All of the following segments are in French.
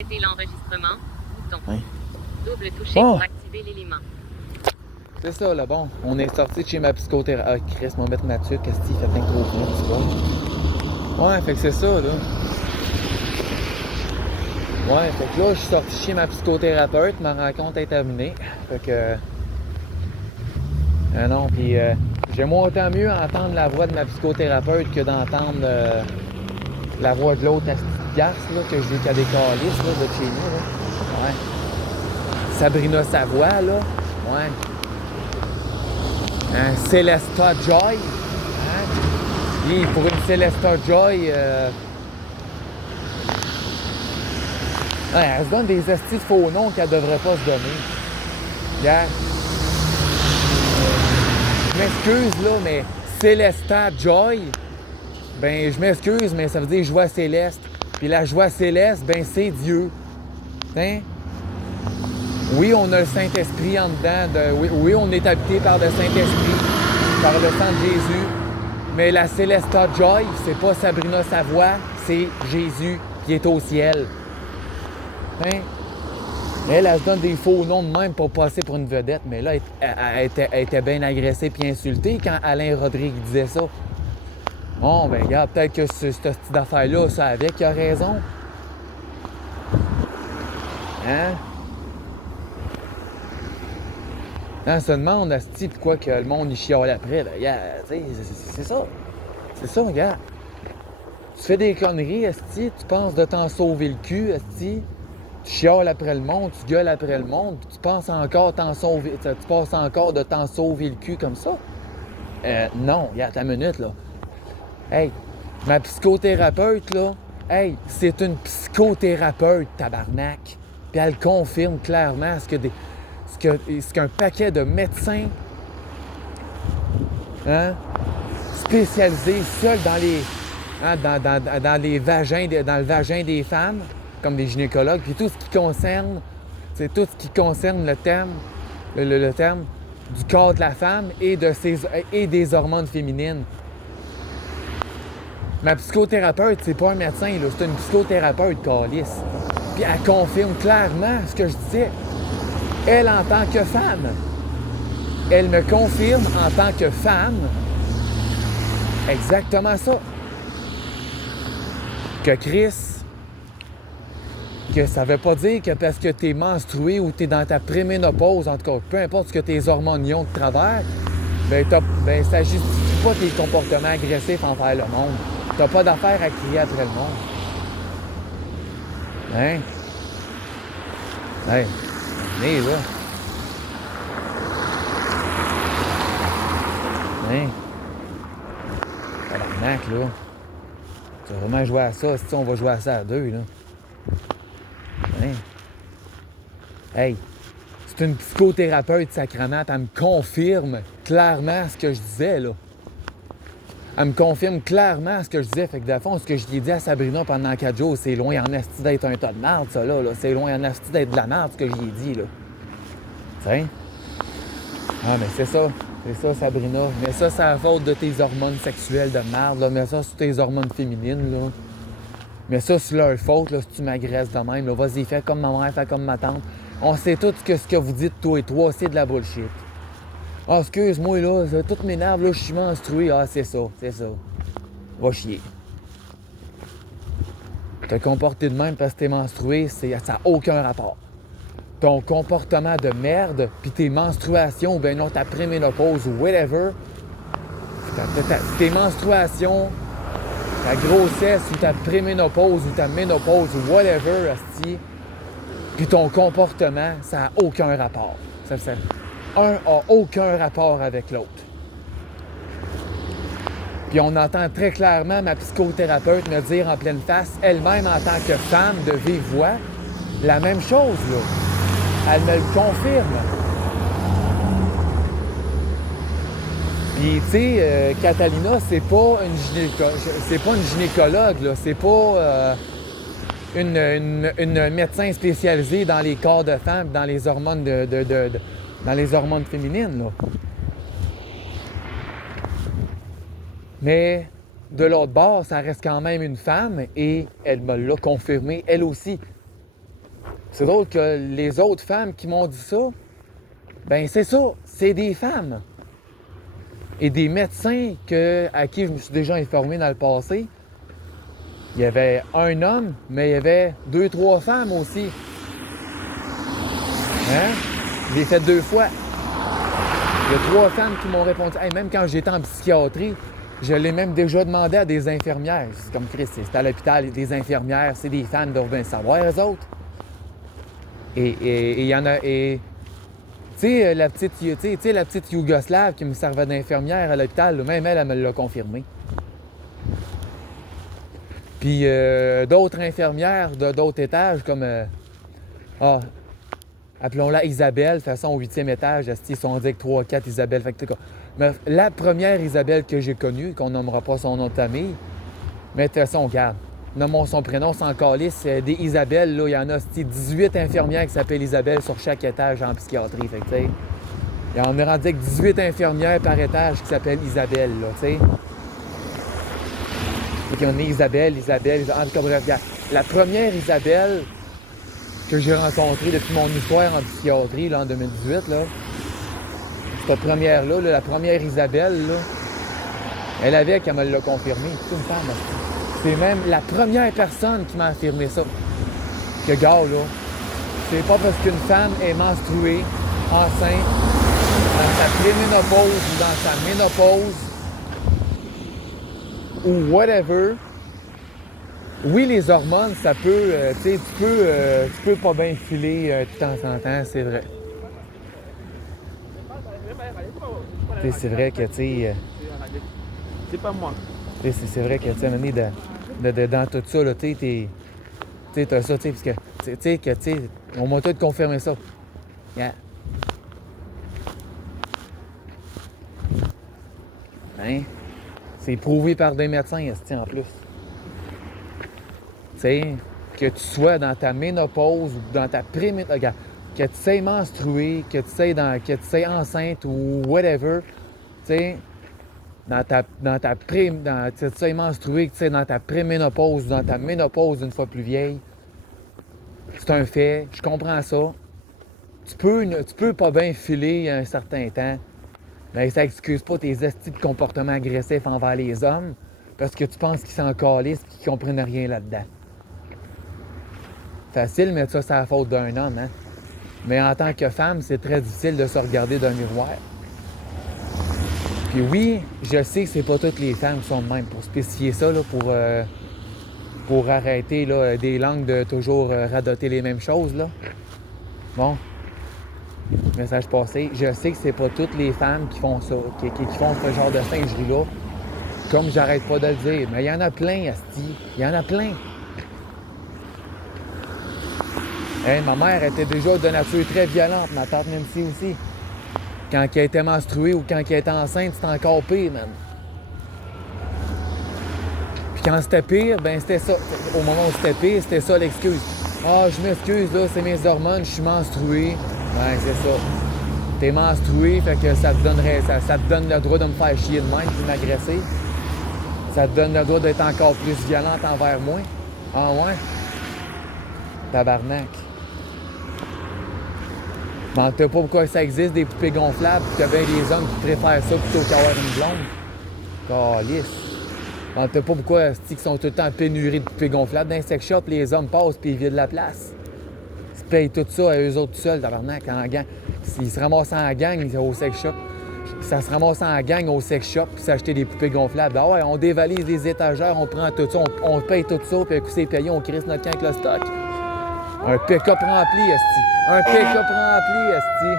Arrêter l'enregistrement. Bouton. Oui. Double toucher pour activer l'élément. C'est ça, là, bon. On est sorti de chez ma psychothérapeute. Ah, Chris, mon maître Mathieu, qu'est-ce qu'il fait plein de gros pneus, tu vois? Ouais, fait que c'est ça, là. Ouais, fait que là, je suis sorti chez ma psychothérapeute, ma rencontre est terminée. Fait que... non, puis j'aime autant mieux entendre la voix de ma psychothérapeute que d'entendre la voix de l'autre garce, là, que je dis qu'à des calices, là, de chez nous, là. Ouais. Sabrina Savoie, là. Ouais. Célesta Joy. Hein? Et pour une Célesta Joy, ouais, elle se donne des estis de faux noms qu'elle devrait pas se donner. Yeah. Je m'excuse, là, mais Célesta Joy, ben, je m'excuse, mais ça veut dire joie céleste. Puis la joie céleste, ben, c'est Dieu. Hein? Oui, on a le Saint-Esprit en dedans. Oui, on est habité par le Saint-Esprit, par le sang de Jésus. Mais la Célesta Joy, c'est pas Sabrina Savoie, c'est Jésus qui est au ciel. Hein? Elle se donne des faux noms de même pour passer pour une vedette. Mais là, elle était bien agressée puis insultée quand Alain Rodrigue disait ça. Bon, ben regarde, peut-être que cette petite affaire-là, ça avec, il a raison. Hein? On se demande, asti, pourquoi que le monde y chiale après. Ben, yeah, c'est ça. C'est ça, regarde. Tu fais des conneries, asti, tu penses de t'en sauver le cul, asti. Tu chiales après le monde, tu gueules après le monde, puis tu penses encore t'en sauver. Tu passes encore de t'en sauver le cul comme ça. Non, regarde ta minute, là. Hey, ma psychothérapeute, là, hey, c'est une psychothérapeute, tabarnak. Puis elle confirme clairement ce qu'un paquet de médecins, hein, spécialisés seuls dans les, hein, dans les vagins, dans le vagin des femmes, comme des gynécologues, puis tout ce qui concerne, c'est tout ce qui concerne le terme du corps de la femme et des hormones féminines. Ma psychothérapeute, c'est pas un médecin, là, c'est une psychothérapeute, calice. Puis elle confirme clairement ce que je disais. Elle, en tant que femme, elle me confirme en tant que femme exactement ça. Que Chris, que ça veut pas dire que parce que t'es menstrué ou t'es dans ta préménopause, en tout cas, peu importe ce que tes hormones y ont de travers, ben ça justifie pas tes comportements agressifs envers le monde. T'as pas d'affaire à crier après le monde. Hein? Hey, venez là. Hein? Tabarnak, là. Tu vas vraiment jouer à ça, si on va jouer à ça à deux, là. Hein? Hey, c'est une psychothérapeute sacrament, elle me confirme clairement ce que je disais, là. Elle me confirme clairement ce que je disais. Fait que, de fond, ce que je lui ai dit à Sabrina pendant 4 jours, c'est loin en asti d'être un tas de merde, ça, là. C'est loin en asti d'être de la merde, ce que je lui ai dit, là. T'sais? Ah, mais c'est ça. C'est ça, Sabrina. Mais ça, c'est la faute de tes hormones sexuelles de merde, là. Mais ça, c'est tes hormones féminines, là. Mais ça, c'est leur faute, là, si tu m'agresses de même, là. Vas-y, fais comme ma mère, fais comme ma tante. On sait tous que ce que vous dites, toi et toi, c'est de la bullshit. Ah, excuse-moi, là, tout m'énerve, là, je suis menstrué. Ah, c'est ça. Va chier. Te comporter de même parce que t'es menstrué, ça n'a aucun rapport. Ton comportement de merde, puis tes menstruations, ou bien non, ta préménopause ou whatever, tes menstruations, ta grossesse ou ta préménopause ou ta ménopause ou whatever, asti, puis ton comportement, ça n'a aucun rapport. Un n'a aucun rapport avec l'autre. Puis on entend très clairement ma psychothérapeute me dire en pleine face, elle-même en tant que femme de vive voix, la même chose, là. Elle me le confirme. Puis, tu sais, Catalina, c'est pas une gynécologue, là. C'est pas une médecin spécialisée dans les corps de femmes, dans les hormones dans les hormones féminines, là. Mais de l'autre bord, ça reste quand même une femme et elle me l'a confirmé, elle aussi. C'est drôle que les autres femmes qui m'ont dit ça, ben c'est ça, c'est des femmes. Et des médecins à qui je me suis déjà informé dans le passé, il y avait un homme, mais il y avait 2-3 femmes aussi. Hein? Je l'ai fait 2 fois. Il y a 3 femmes qui m'ont répondu. Hey, même quand j'étais en psychiatrie, je l'ai même déjà demandé à des infirmières. C'est comme Chris, c'est à l'hôpital, des infirmières, c'est des femmes, doivent bien savoir, eux autres. Et il y en a. Et, tu sais, la petite Yougoslave qui me servait d'infirmière à l'hôpital, même elle me l'a confirmé. Puis d'autres infirmières d'autres étages, comme. Appelons-la Isabelle, de toute façon, au 8e étage, ils sont dit que 3-4 Isabelle. Fait que, mais la première Isabelle que j'ai connue, qu'on nommera pas son nom de famille, mais de toute façon, regarde, nommons son prénom, c'est encore lisse. Des Isabelles, là, il y en a 18 infirmières qui s'appellent Isabelle sur chaque étage en psychiatrie. Fait que, tu sais, on est rendu avec 18 infirmières par étage qui s'appellent Isabelle, là, tu sais. Et puis on est Isabelle. En tout cas, bref, regarde, la première Isabelle que j'ai rencontrée depuis mon histoire en psychiatrie, là, en 2018, là, cette première-là, la première Isabelle, là, elle avait qu'elle me l'a confirmé. C'est une femme. C'est même la première personne qui m'a affirmé ça. Que, gars, là, c'est pas parce qu'une femme est menstruée, enceinte, dans sa préménopause ou dans sa ménopause, ou whatever. Oui, les hormones, ça peut, tu sais, tu peux pas bien filer de temps en temps, c'est vrai. Tu sais, c'est vrai que, tu sais... C'est pas moi. Tu sais, c'est vrai que, tu sais, dans tout ça, là, tu sais, t'as ça, tu sais, parce que, tu sais, on m'a tout confirmé ça. Yeah. Hein? C'est prouvé par des médecins, en plus. Tu sais, que tu sois dans ta ménopause ou dans ta préménopause, que tu sois menstrué, que tu sois enceinte ou whatever, tu sais, que tu sois menstrué, que tu sois dans ta préménopause ou dans ta ménopause une fois plus vieille, c'est un fait, je comprends ça. Tu peux pas bien filer un certain temps, mais ça excuse pas tes estis de comportement agressif envers les hommes parce que tu penses qu'ils s'en calissent et qu'ils comprennent rien là-dedans. Facile, mais ça, c'est la faute d'un homme, hein? Mais en tant que femme, c'est très difficile de se regarder dans le miroir. Puis oui, je sais que c'est pas toutes les femmes qui sont de même. Pour spécifier ça, là, pour arrêter là, des langues de toujours radoter les mêmes choses, là. Bon. Message passé. Je sais que c'est pas toutes les femmes qui font ça, qui font ce genre de singerie-là. Comme j'arrête pas de le dire. Mais il y en a plein, asti. Il y en a plein. Hey, ma mère était déjà de nature très violente, ma tante Nancy aussi. Quand elle était menstruée ou quand elle était enceinte, c'était encore pire, man. Puis quand c'était pire, ben c'était ça. Au moment où c'était pire, c'était ça l'excuse. Ah, je m'excuse, là, c'est mes hormones, je suis menstruée. Ouais, c'est ça. T'es menstruée, fait que ça te donne le droit de me faire chier de même, de m'agresser. Ça te donne le droit d'être encore plus violente envers moi. Ah ouais? Tabarnak. Je ne sais pas pourquoi ça existe, des poupées gonflables, puis qu'il y a bien des hommes qui préfèrent ça plutôt qu'avoir une blonde. Calisse. Je ne sais pas pourquoi ils sont tout le temps en pénurie de poupées gonflables. Dans les sex shops, les hommes passent puis ils vident la place. Ils se payent tout ça à eux autres tout seuls, tabarnak, en gang. S'ils se ramassent en gang au sex shop, ça se ramasse en gang au sex shop puis s'acheter des poupées gonflables. Ah ouais, on dévalise les étagères, on prend tout ça, on paye tout ça, puis c'est payé, on crisse notre camp avec le stock. Un pick-up rempli, esti. Un pick-up rempli, esti.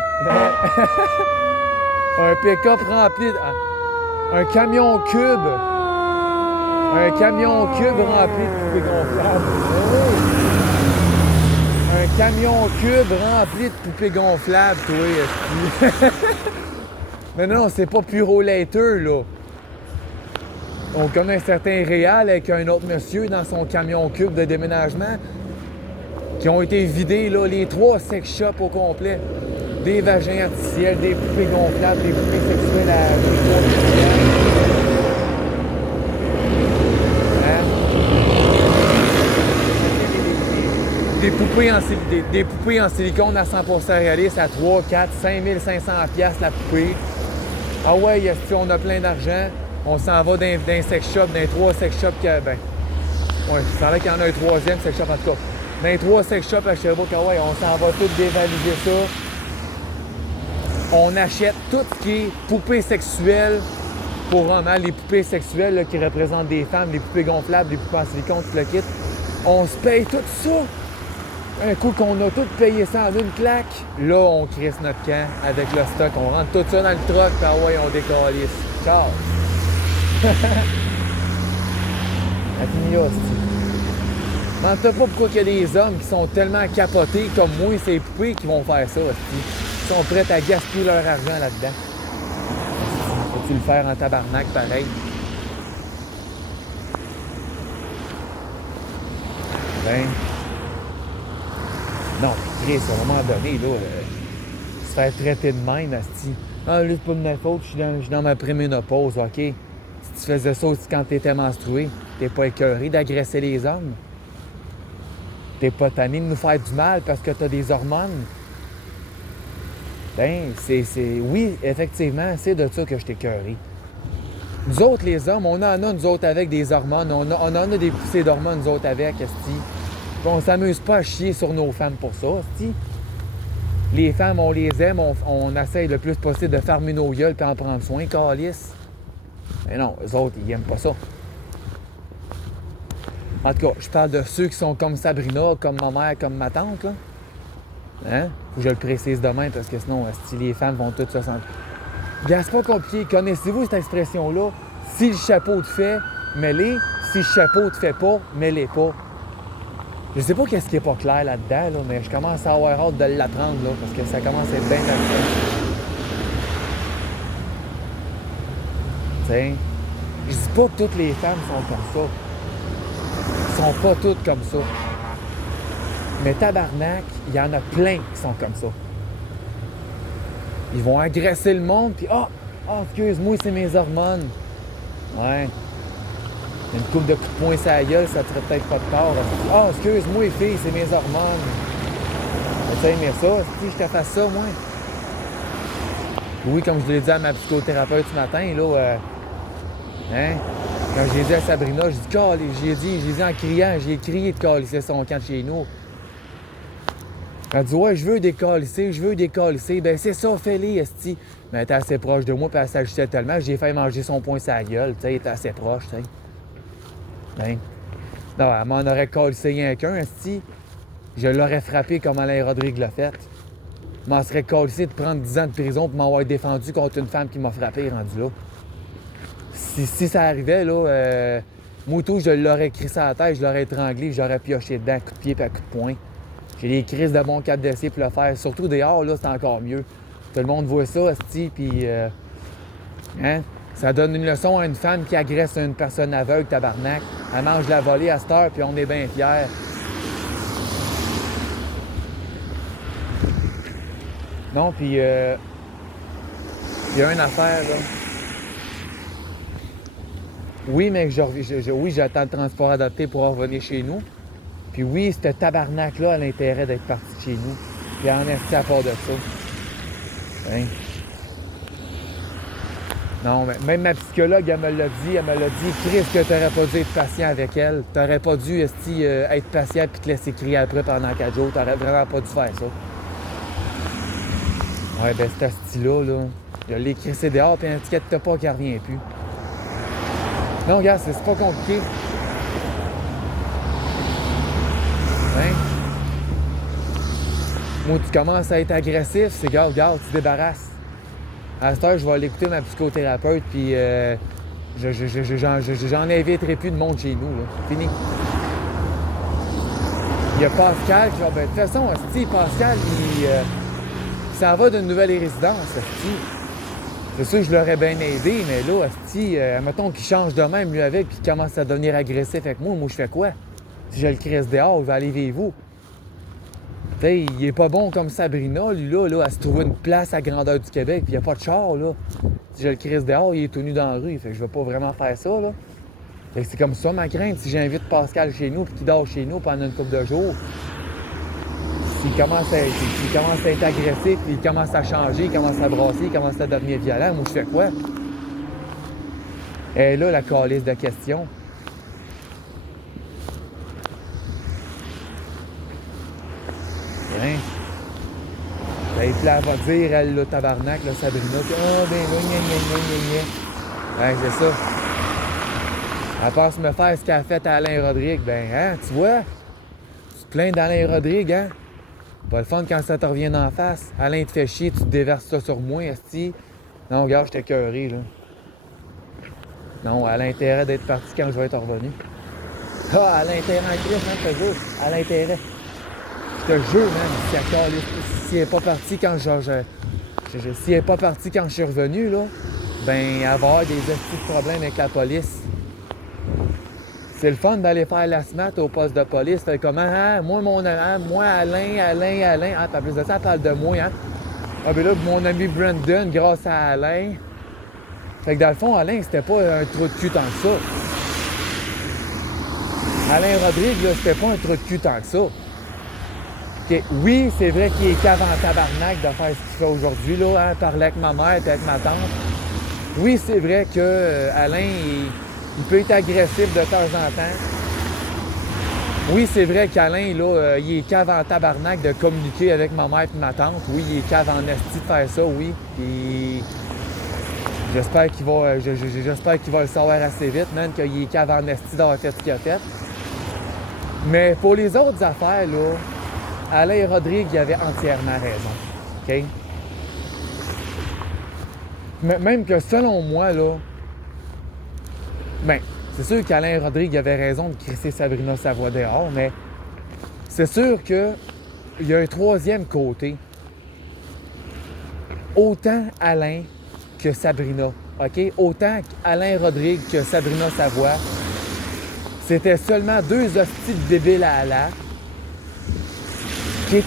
Un pick-up rempli. Un camion cube. Un camion cube rempli de poupées gonflables. Oh. Un camion cube rempli de poupées gonflables, toi, esti. Mais non, c'est pas Puro Later, là. On connaît un certain Réal avec un autre monsieur dans son camion cube de déménagement qui ont été vidés, là, les 3 sex shops au complet. Des vagins artificiels, des poupées gonflables, des poupées sexuelles à hein? des poupées en silicone à 100% réalistes à 3, 4, 5500 piastres la poupée. Ah ouais, on a plein d'argent. On s'en va d'un sex shop, d'un 3 sex shop qui a... Ben, ouais, ça semblait qu'il y en a un troisième sex shop en tout cas. Dans les 3 sex shops à Sherbrooke, ah ouais, on s'en va tout dévaliser ça. On achète tout ce qui est poupées sexuelles pour vraiment les poupées sexuelles là, qui représentent des femmes, les poupées gonflables, les poupées en silicone, tout le kit. On se paye tout ça. Un coup qu'on a tout payé ça en une claque, là, on crisse notre camp avec le stock. On rentre tout ça dans le truck, puis ah ouais, on décalisse. Ciao! La fini là, c'est. Demande-toi pas pourquoi il y a des hommes qui sont tellement capotés comme moi, ces poupées, qui vont faire ça, ils sont prêts à gaspiller leur argent là-dedans. Faut-tu le faire en tabarnak, pareil? Ben... Non, Chris, à un moment donné, là, se faire traiter de même, asti. Ah, là, c'est pas de ma faute, je suis dans ma préménopause, OK? Si tu faisais ça aussi quand t'étais menstrué, t'es pas écœuré d'agresser les hommes? T'es pas tanné de nous faire du mal parce que t'as des hormones? Ben, oui, effectivement, c'est de ça que je t'ai écœuré. Nous autres, les hommes, on en a, nous autres, avec des hormones. On en a des poussées d'hormones, nous autres, avec, asti. On s'amuse pas à chier sur nos femmes pour ça, asti. Les femmes, on les aime, on essaye le plus possible de fermer nos gueules et en prendre soin, câlisse. Mais non, eux autres, ils aiment pas ça. En tout cas, je parle de ceux qui sont comme Sabrina, comme ma mère, comme ma tante, là. Hein? Faut que je le précise demain parce que sinon, asti, les femmes vont toutes se sentir... Gars, c'est pas compliqué. Connaissez-vous cette expression-là? Si le chapeau te fait, mets-les. Si le chapeau te fait pas, mets-les pas. Je sais pas qu'est-ce qui est pas clair là-dedans, là, mais je commence à avoir hâte de l'apprendre, là, parce que ça commence à être bien abstrait. T'sais, je dis pas que toutes les femmes sont comme ça. Elles sont pas toutes comme ça. Mais tabarnak, il y en a plein qui sont comme ça. Ils vont agresser le monde, puis excuse-moi, c'est mes hormones. Ouais. Une coupe de coups de poing sur la gueule, ça te ferait peut-être pas de tort. Ah, excuse-moi, fille, c'est mes hormones. Tu aimé ça? Si je te fasse ça, moi? Oui, comme je l'ai dit à ma psychothérapeute ce matin, là, quand j'ai dit à Sabrina, j'ai dit en criant, j'ai crié de calisser son camp de chez nous. Elle dit, ouais, je veux décalisser. Ben, c'est ça, fais-les, esti. Mais elle était assez proche de moi, puis elle s'agissait tellement, j'ai fait manger son poing sur la gueule, tu sais, elle était assez proche, tu sais. Ben, non, elle m'en aurait calissé rien qu'un, esti. Je l'aurais frappé comme Alain Rodrigue l'a fait. Je m'en serais calissé de prendre 10 ans de prison pour m'avoir défendu contre une femme qui m'a frappé, rendu là. Si ça arrivait, là, moi tout, je l'aurais crissé à la tête, je l'aurais étranglé, je l'aurais pioché dedans, coup de pied puis à coup de poing. J'ai des crises de bon cap d'essai pour le faire. Surtout dehors, là, c'est encore mieux. Tout le monde voit ça, esti, puis... Ça donne une leçon à une femme qui agresse une personne aveugle, tabarnak. Elle mange la volée à cette heure, puis on est bien fiers. Non, puis... il y a une affaire, là. Oui, mais oui, j'attends le transport adapté pour revenir chez nous. Puis oui, ce tabarnak-là a l'intérêt d'être parti de chez nous. Puis en esti à part de ça. Hein? Non, mais même ma psychologue, elle me l'a dit, Chris, que t'aurais pas dû être patient avec elle. T'aurais pas dû, être patient puis te laisser crier après pendant 4 jours. T'aurais vraiment pas dû faire ça. Ouais, ben cet asti-là, là, je l'ai crissé dehors, puis inquiète-toi pas qu'il revient plus. Non, regarde, c'est pas compliqué. Hein? Moi, tu commences à être agressif, c'est regarde, tu te débarrasses. À cette heure, je vais aller écouter ma psychothérapeute, puis j'en inviterai plus de monde chez nous, là. Fini. Il y a Pascal qui va... Ben, de toute façon, Pascal, il s'en va d'une nouvelle résidence, asti. C'est sûr que je l'aurais bien aidé, mais là, asti, mettons qu'il change de même, lui, avec, puis qu'il commence à devenir agressif avec moi, je fais quoi? Si je le crisse dehors, il va aller vivre où? Tu sais, il est pas bon comme Sabrina, lui, là, à se trouver une place à grandeur du Québec, puis il n'y a pas de char, là. Si je le crisse dehors, il est tout nu dans la rue, fait que je vais pas vraiment faire ça, là. Fait que c'est comme ça ma crainte, si j'invite Pascal chez nous, puis qu'il dort chez nous pendant une couple de jours, s'il commence à être agressif, il commence à changer, il commence à brasser, il commence à devenir violent, moi je fais quoi? Et là, la calisse de questions. Hein? Ben, puis là, elle va dire, elle, là, tabarnak, là, Sabrina, puis, oh, ben là, gna. Ouais, c'est ça. À part se me faire ce qu'elle a fait à Alain Rodrigue, ben, hein, tu vois? Tu te plains d'Alain Rodrigue, hein? Pas le fun quand ça te revient en face. Alain te fait chier, tu te déverses ça sur moi, esti. Non, regarde, je t'ai écœuré, là. Non, elle a intérêt d'être parti quand je vais être revenu. Ah, elle a intérêt en crise, hein, je te jure. Elle a intérêt. Je te jure, man, si elle n'est pas partie quand si elle n'est pas partie quand je suis revenu, là, ben, elle va avoir des petits problèmes avec la police. C'est le fun d'aller faire la SMAT au poste de police. Fait comment, hein, moi, Alain. Ah, t'as plus de ça, elle parle de moi, hein. Ah, ben là, mon ami Brandon, grâce à Alain. Fait que dans le fond, Alain, c'était pas un trou de cul tant que ça. Alain Rodrigue, là, c'était pas un trou de cul tant que ça. Okay. Oui, c'est vrai qu'il est cave en tabarnak de faire ce qu'il fait aujourd'hui, là, hein, parler avec ma mère et avec ma tante. Oui, c'est vrai que Alain, il peut être agressif de temps en temps. Oui, c'est vrai qu'Alain, là, il est cave en tabarnak de communiquer avec ma mère et ma tante. Oui, il est cave en esti de faire ça, oui. Et j'espère qu'il va le savoir assez vite, man, qu'il est cave en esti d'avoir fait ce qu'il a fait. Mais pour les autres affaires, là, Alain Rodrigue, il avait entièrement raison. OK? Même que selon moi, là, ben, c'est sûr qu'Alain Rodrigue avait raison de crisser Sabrina Savoie dehors, mais c'est sûr qu'il y a un troisième côté. Autant Alain que Sabrina, OK? Autant Alain Rodrigue que Sabrina Savoie, c'était seulement deux hosties de débiles à la qui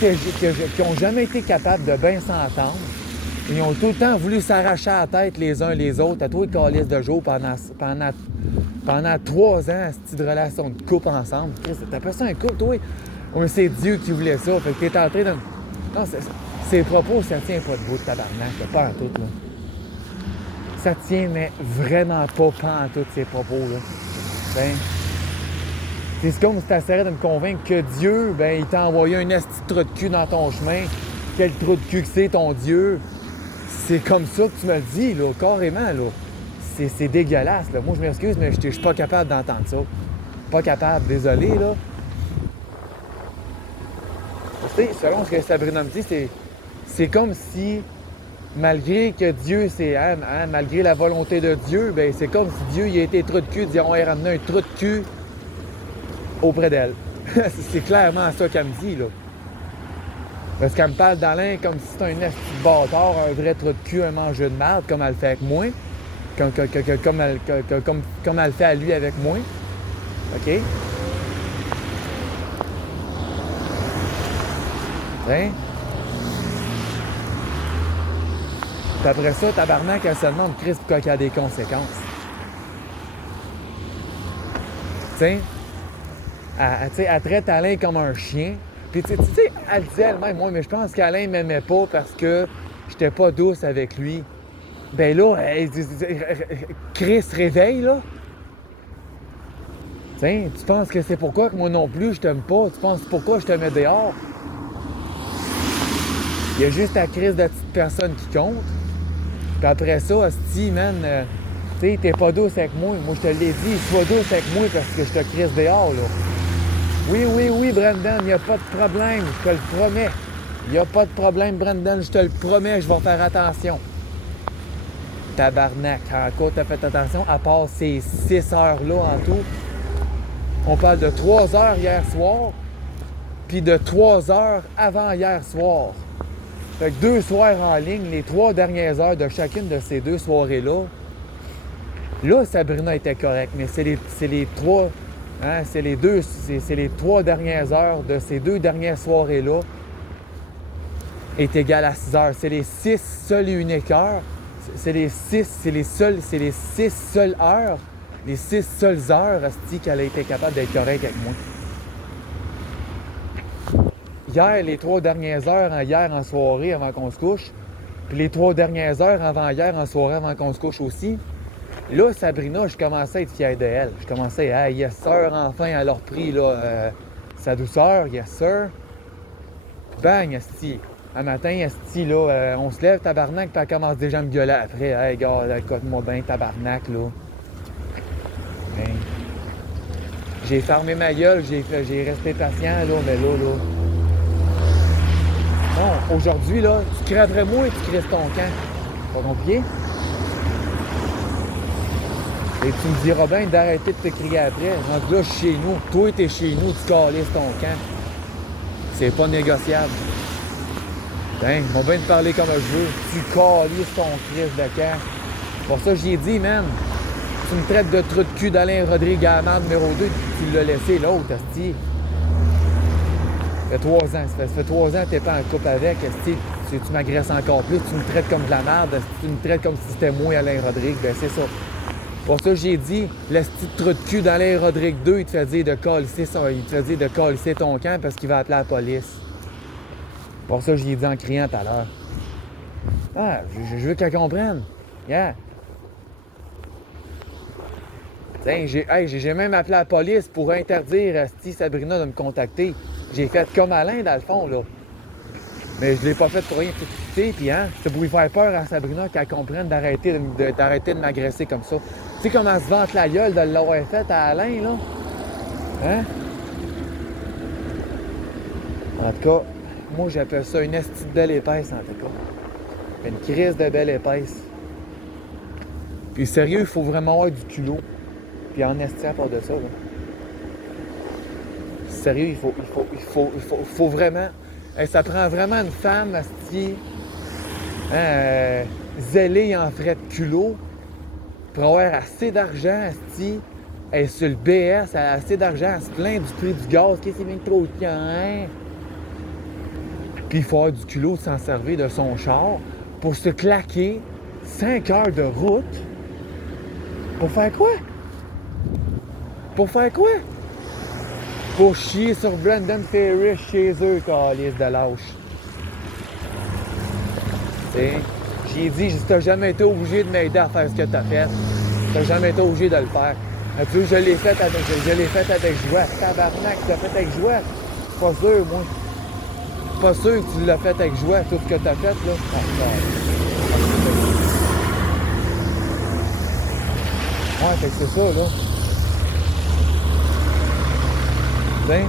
n'ont jamais été capables de bien s'entendre. Ils ont tout le temps voulu s'arracher à la tête les uns les autres, à tous les calices de jour pendant 3 ans, cette relation de couple ensemble. T'appelles ça un couple, toi? Oui, c'est Dieu qui voulait ça. Fait que t'es en train de... Non, ces propos, ça tient pas debout de tabarnak, là, pas en tout, là. Ça tient, mais vraiment pas en tout, ces propos-là. Ben... C'est comme si tu essaierais de me convaincre que Dieu, ben, il t'a envoyé un esti de trou de cul dans ton chemin. Quel trou de cul que c'est, ton Dieu? C'est comme ça que tu me le dis, là, carrément, là. C'est dégueulasse, là. Moi, je m'excuse, mais je suis pas capable d'entendre ça. Pas capable, désolé, là. Tu sais, selon ce que Sabrina me dit, c'est comme si, malgré que Dieu, malgré la volonté de Dieu, ben, c'est comme si Dieu, il a été trou de cul, on a ramené un trou de cul auprès d'elle. C'est clairement ça qu'elle me dit, là. Parce qu'elle me parle d'Alain comme si c'était un esti de bâtard, un vrai trou de cul, un mangeur de merde, comme elle fait avec moi. Comme elle fait à lui avec moi. OK? Hein? Puis après ça, tabarnak, elle se demande Christ pourquoi il y a des conséquences. T'sais? Elle traite Alain comme un chien. Puis, tu sais, elle disait elle-même, moi, mais je pense qu'Alain m'aimait pas parce que j'étais pas douce avec lui. Ben là, Chris réveille, là. Tiens, tu penses que c'est pourquoi que moi non plus, je t'aime pas? Tu penses pourquoi je te mets dehors? Il y a juste ta crise de petite personne qui compte. Puis après ça, hostie, man, tu sais, t'es pas douce avec moi. Moi, je te l'ai dit, sois douce avec moi parce que je te crisse dehors, là. Oui, Brandon, il n'y a pas de problème, je te le promets. Il n'y a pas de problème, Brandon, je te le promets, je vais faire attention. Tabarnak, encore t'as fait attention, à part ces 6 heures-là en tout. On parle de 3 heures hier soir, puis de 3 heures avant hier soir. Fait que 2 soirs en ligne, les 3 dernières heures de chacune de ces 2 soirées-là. Là, Sabrina était correcte, mais c'est les 3... Hein, c'est les 3 dernières heures de ces 2 dernières soirées-là est égal à 6 heures. C'est les 6 seules et uniques heures. C'est les 6 seules heures, les 6 seules heures, hostie, qu'elle a été capable d'être correcte avec moi. hier, les 3 dernières heures, hier en soirée avant qu'on se couche, puis les 3 dernières heures avant hier en soirée avant qu'on se couche aussi. Là, Sabrina, je commençais à être fier de elle. Je commençais à, yes sir, enfin, elle a repris là, sa douceur, yes sir. Bang, esti. Un matin, esti, là, on se lève, tabarnak, puis elle commence déjà à me gueuler après. Hey, gars, écoute-moi bien, tabarnak, là. Hein? J'ai fermé ma gueule, j'ai resté patient, là, mais là. Non, aujourd'hui, là, tu crèverais moi et tu crisses ton camp. Pas compliqué? Et tu me diras bien d'arrêter de te crier après. Rendu là, je suis chez nous. Toi, t'es chez nous, tu calisses ton camp. C'est pas négociable. Hein, ils vont bien te parler comme je veux. Tu calisses ton crise de camp. Pour ça, j'y ai dit, man. Tu me traites de trou de cul d'Alain Rodrigue à la numéro 2, tu l'as laissé l'autre, esti. Ça fait 3 ans. Ça fait 3 ans que t'es pas en couple avec, esti. Tu m'agresses encore plus. Tu me traites comme de la merde. Esti. Tu me traites comme si c'était moi, Alain Rodrigue. Ben, c'est ça. Pour ça, j'ai dit, l'esti de trou de cul d'Alain Rodrigue 2, il te fait dire de calisser il te fait dire de calisser ton camp parce qu'il va appeler la police. Pour ça, j'ai dit en criant tout à l'heure. Ah, je veux qu'elle comprenne. Yeah. Tiens, j'ai même appelé la police pour interdire à Sabrina de me contacter. J'ai fait comme Alain, dans le fond, là. Mais je l'ai pas fait pour rien. Puis, hein, c'est pour lui faire peur à Sabrina qu'elle comprenne d'arrêter de m'agresser comme ça. Tu sais comment elle se vante la gueule de l'avoir fait à Alain, là? Hein? En tout cas, moi, j'appelle ça une esti de belle épaisse, en tout cas. Une crise de belle épaisse. Puis sérieux, il faut vraiment avoir du culot. Puis en esti à part de ça, là. Sérieux, il faut vraiment... ça prend vraiment une femme, esti, zélée en frais de culot pour avoir assez d'argent, esti. Elle est sur le BS, elle a assez d'argent, elle se plaint du prix du gaz, qu'est-ce que c'est bien trop cher, hein? Puis il faut avoir du culot de s'en servir de son char pour se claquer 5 heures de route. Pour faire quoi? Pour faire quoi? Pour chier sur Brendan Ferris chez eux, calice de lâche. J'ai dit, t'as jamais été obligé de m'aider à faire ce que t'as fait. T'as jamais été obligé de le faire. Et puis je l'ai fait avec joie. Tabarnak, tu l'as fait avec joie. Pas sûr, moi. Pas sûr que tu l'as fait avec joie, tout ce que t'as fait, là. Ouais, fait que c'est ça, là. T'sais?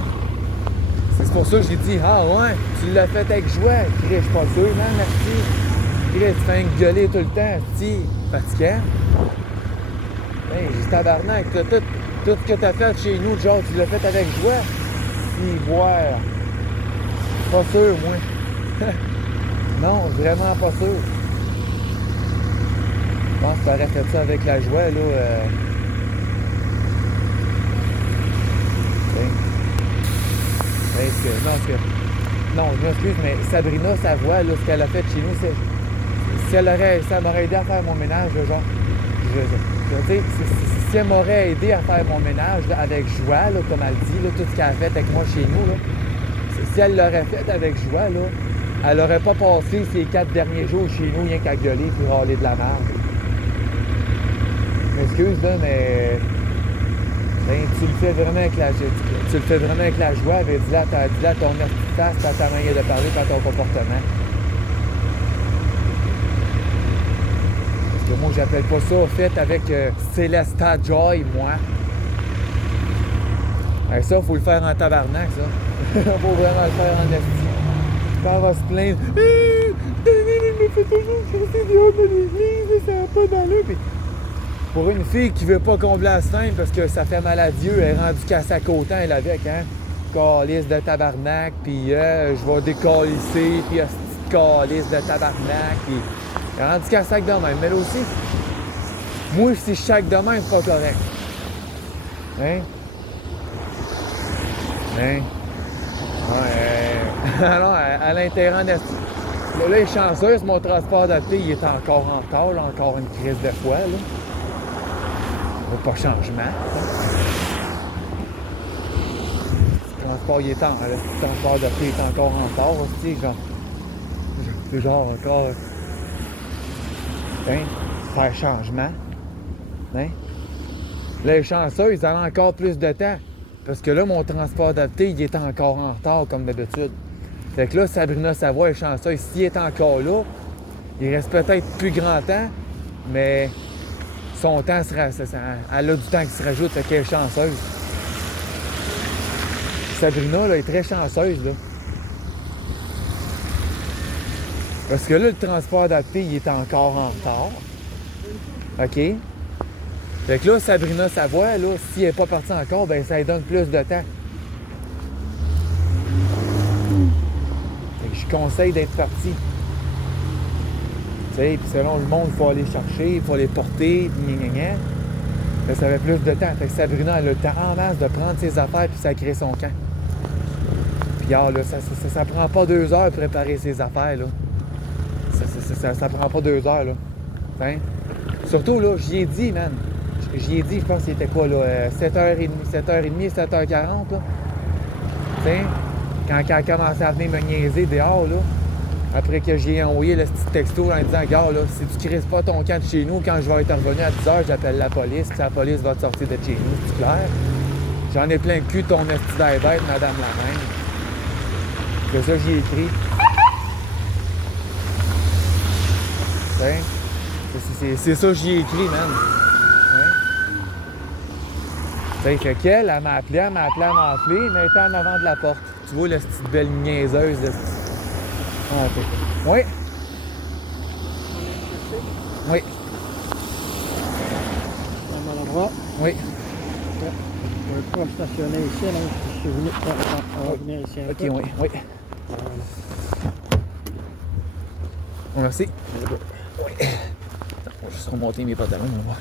C'est pour ça que j'ai dit, ah ouais, tu l'as fait avec joie. Je suis pas sûr, non, merci. Tu fais gueuler tout le temps, si, fatigant. Hey, j'ai tabarnak, tout ce que t'as fait chez nous, genre, tu l'as fait avec joie. Si, boire. Pas sûr, moi. Non, vraiment pas sûr. Je pense que t'aurais fait ça avec la joie, là. Non, je m'excuse, mais Sabrina, sa voix, là, ce qu'elle a fait chez nous, c'est... ça m'aurait aidé à faire mon ménage, là, genre... Si elle m'aurait aidé à faire mon ménage là, avec joie, là, comme elle dit, là, tout ce qu'elle a fait avec moi chez nous, là, si elle l'aurait fait avec joie, là, elle n'aurait pas passé ces 4 derniers jours chez nous rien qu'à gueuler puis râler de la merde. Je m'excuse, là, mais... Ben, tu le fais vraiment avec la joie, mais dis-la à ton face, à ta manière de parler, à ton comportement. Parce que moi, j'appelle pas ça fait avec Célesta Joy, moi. Et ça, faut le faire en tabarnak, ça. Faut vraiment le faire en esti. Quand on va se plaindre, il me fait toujours chasser du haut de l'église, ça n'a pas d'allure. Puis, pour une fille qui veut pas combler la faim parce que ça fait mal à Dieu, elle est rendue casse à côté, elle avec, hein? Calice de tabarnak, puis je vais décalisser, puis petite calice de tabarnak, puis elle est rendue casse à de même. Mais là aussi, moi, si je chaque de même, c'est pas correct. Hein? Hein? Ouais. Alors, à l'intérieur en esti. Là, il est chanceuse, mon transport adapté, il est encore en retard, là, encore une crise de foi, là. Pas changement. transport, le transport de prix est encore en retard, aussi, genre. C'est genre encore. Hein, faire changement. Hein? Là, les chanceux, ils ont encore plus de temps. Parce que là, mon transport adapté, il est encore en retard, comme d'habitude. Fait que là, Sabrina Savoie est chanceuse. S'il est encore là, il reste peut-être plus grand temps, mais son temps sera. Elle a du temps qui se rajoute, fait qu'elle est chanceuse. Sabrina, là, est très chanceuse, là. Parce que là, le transport adapté, il est encore en retard. OK? Fait que là, Sabrina Savoie, là, si elle n'est pas partie encore, ben ça lui donne plus de temps. Fait que je conseille d'être parti. Tu sais, puis selon le monde, il faut aller chercher, il faut les porter, puis gna gna gna. Là, ça fait plus de temps. Fait que Sabrina, elle a le temps en masse de prendre ses affaires puis ça crée son camp. Puis là, ça prend pas 2 heures de préparer ses affaires, là. Ça prend pas 2 heures, là. Hein? Surtout, là, j'y ai dit, man. J'y ai dit, je pense que c'était quoi, là, 7h30, 7h40, là. T'sais, quand elle a commencé à venir me niaiser dehors, là, après que j'ai envoyé le petit texto en disant, gars, là, si tu crises pas ton camp de chez nous, quand je vais être revenu à 10h, j'appelle la police, puis la police va te sortir de chez nous, c'est clair. J'en ai plein le cul, ton esti d'airbête, madame la reine. C'est ça que j'ai écrit. C'est ça que j'y ai écrit, man. Hein? Fait qu'elle, elle m'a appelé, mais elle était en avant de la porte. Tu vois, la petite belle niaiseuse. Ah, OK. Oui. Oui. Un endroit. Oui. Je ne vais pas stationner ici, donc je suis venu on va venir ici un OK, peu. oui, oui. Bon, merci. Oui. On va juste remonter mes pantalons, on va voir.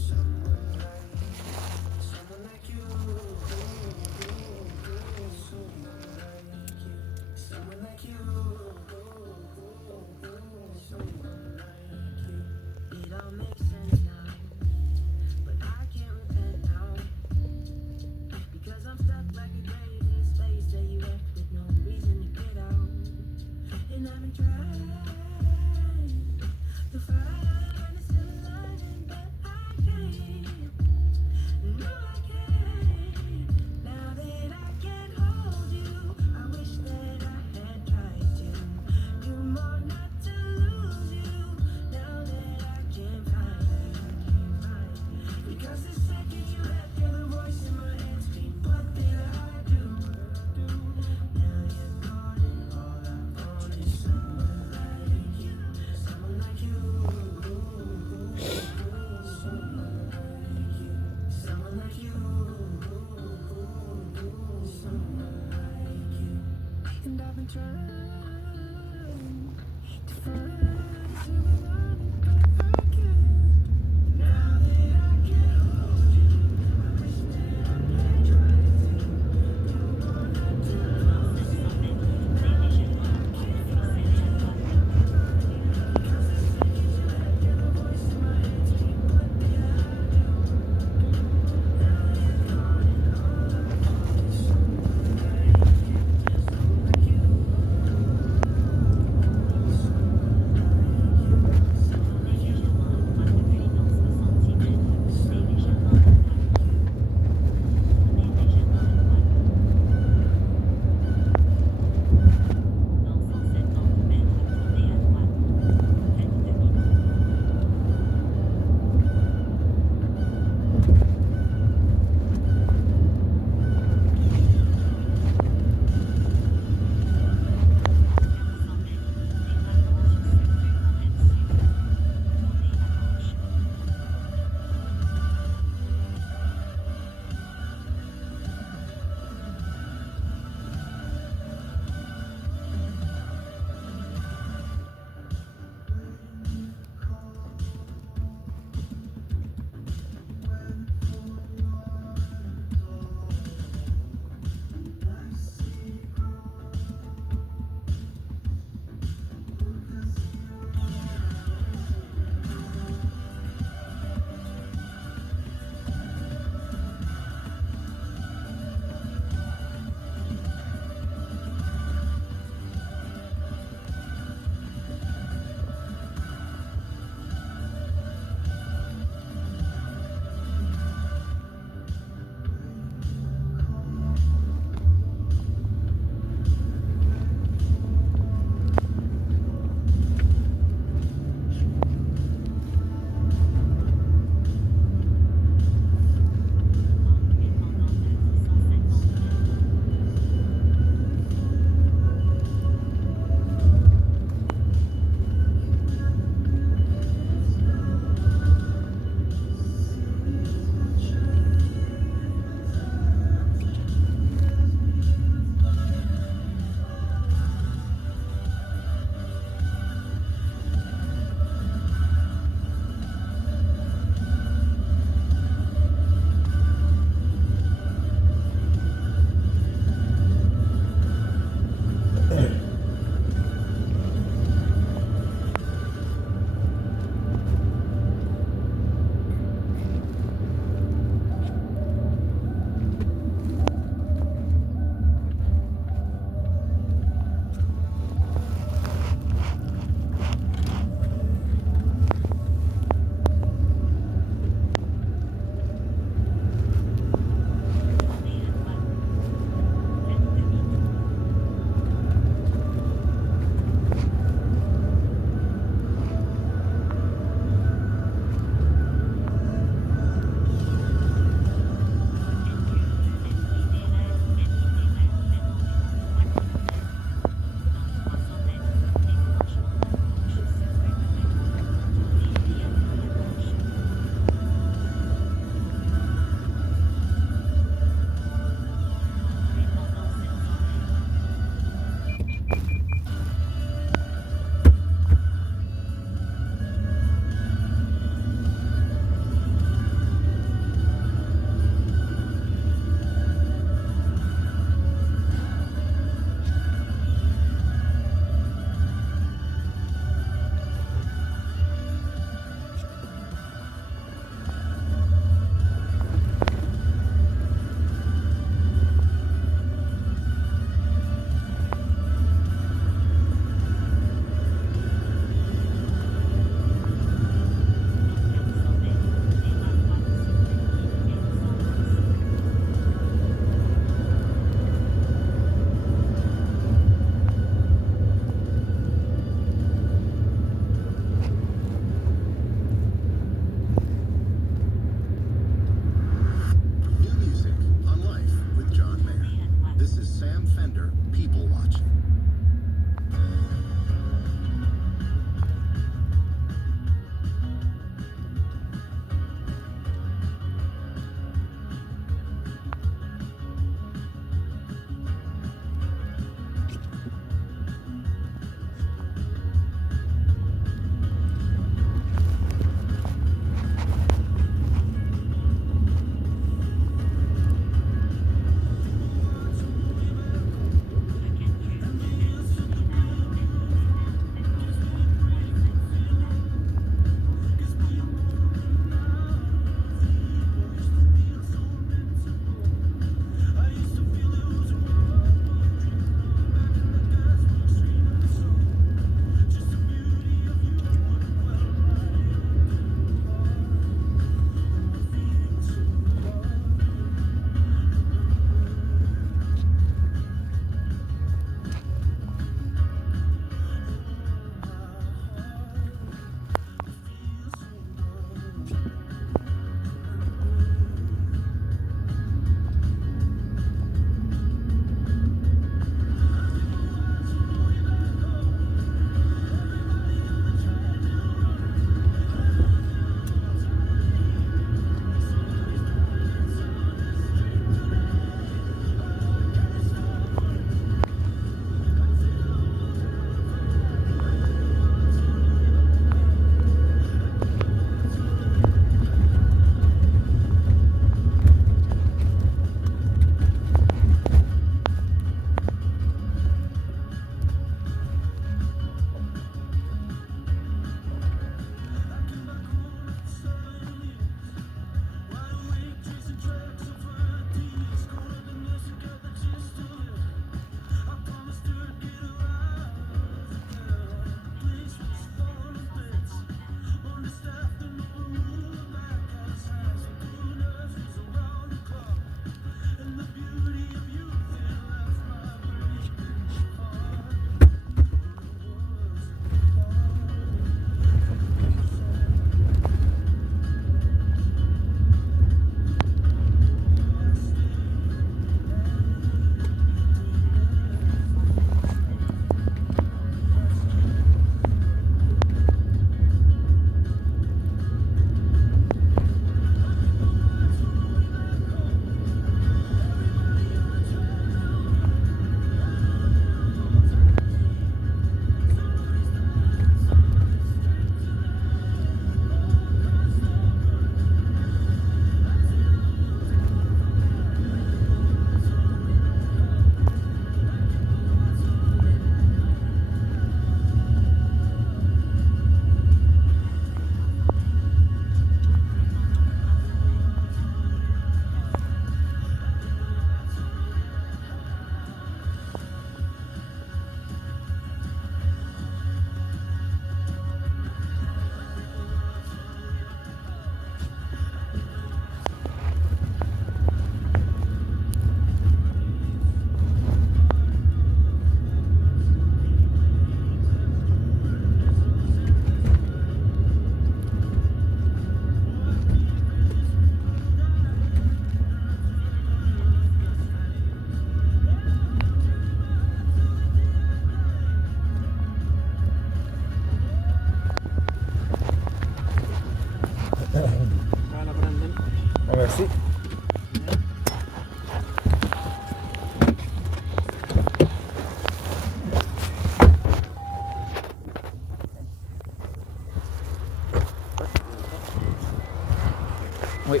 Oui.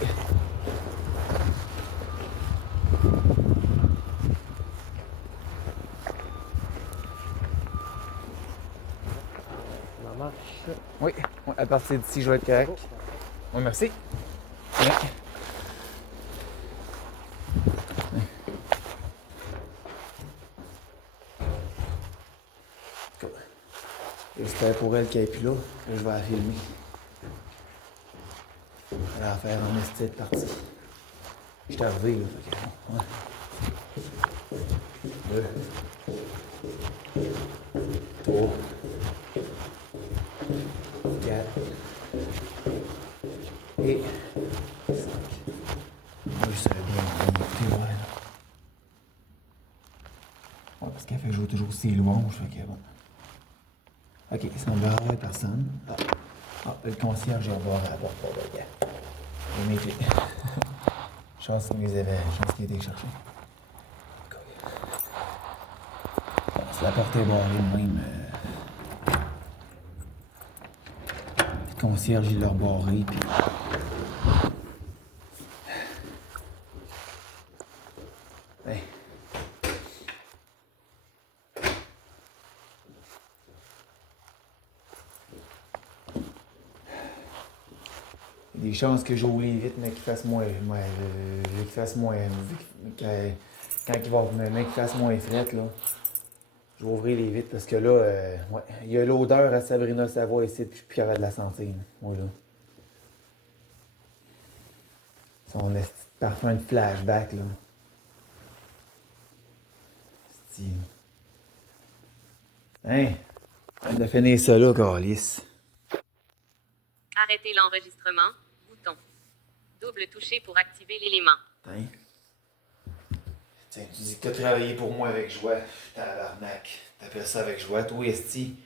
Ça marche. Oui. Ouais, à partir d'ici, je vais être correct. Oui, merci. Ouais. J'espère pour elle qu'elle est plus là. Je vais la filmer. Elle va faire en esti de partie. Je suis arrivé, là. Fait que, ouais. 2, 3, 4 et 5. Moi, je serais bien écouter, ouais, là. Ouais, parce qu'elle fait jouer toujours ses louanges, fait que bon. Ok, ça ne verra personne. Le concierge, on va voir à la porte. Bon, gars. Et mes clés. Chance qu'il les avait. Chance qu'il a été chercher. Bon, si la porte est barrée de même. Le concierge, il l'a barré, puis. Ben. Il y a des chances que j'ouvre les vitres, mais qu'il fasse moins. Qu'il fasse moins. Quand il va revenir, mais qu'il fasse moins fret, là. Je vais ouvrir les vitres parce que là, ouais, il y a l'odeur à Sabrina Savoie ici, puis je suis plus capable de la sentir. Moi, là. Son parfum de flashback, là. C'est. Hein? On a fini ça là, Carlis. Arrêtez l'enregistrement. Bouton. Double touché pour activer l'élément. Hein? Tiens, tu dis que t'as travaillé pour moi avec joie. Tabarnak. T'appelles ça avec joie, toi, esti.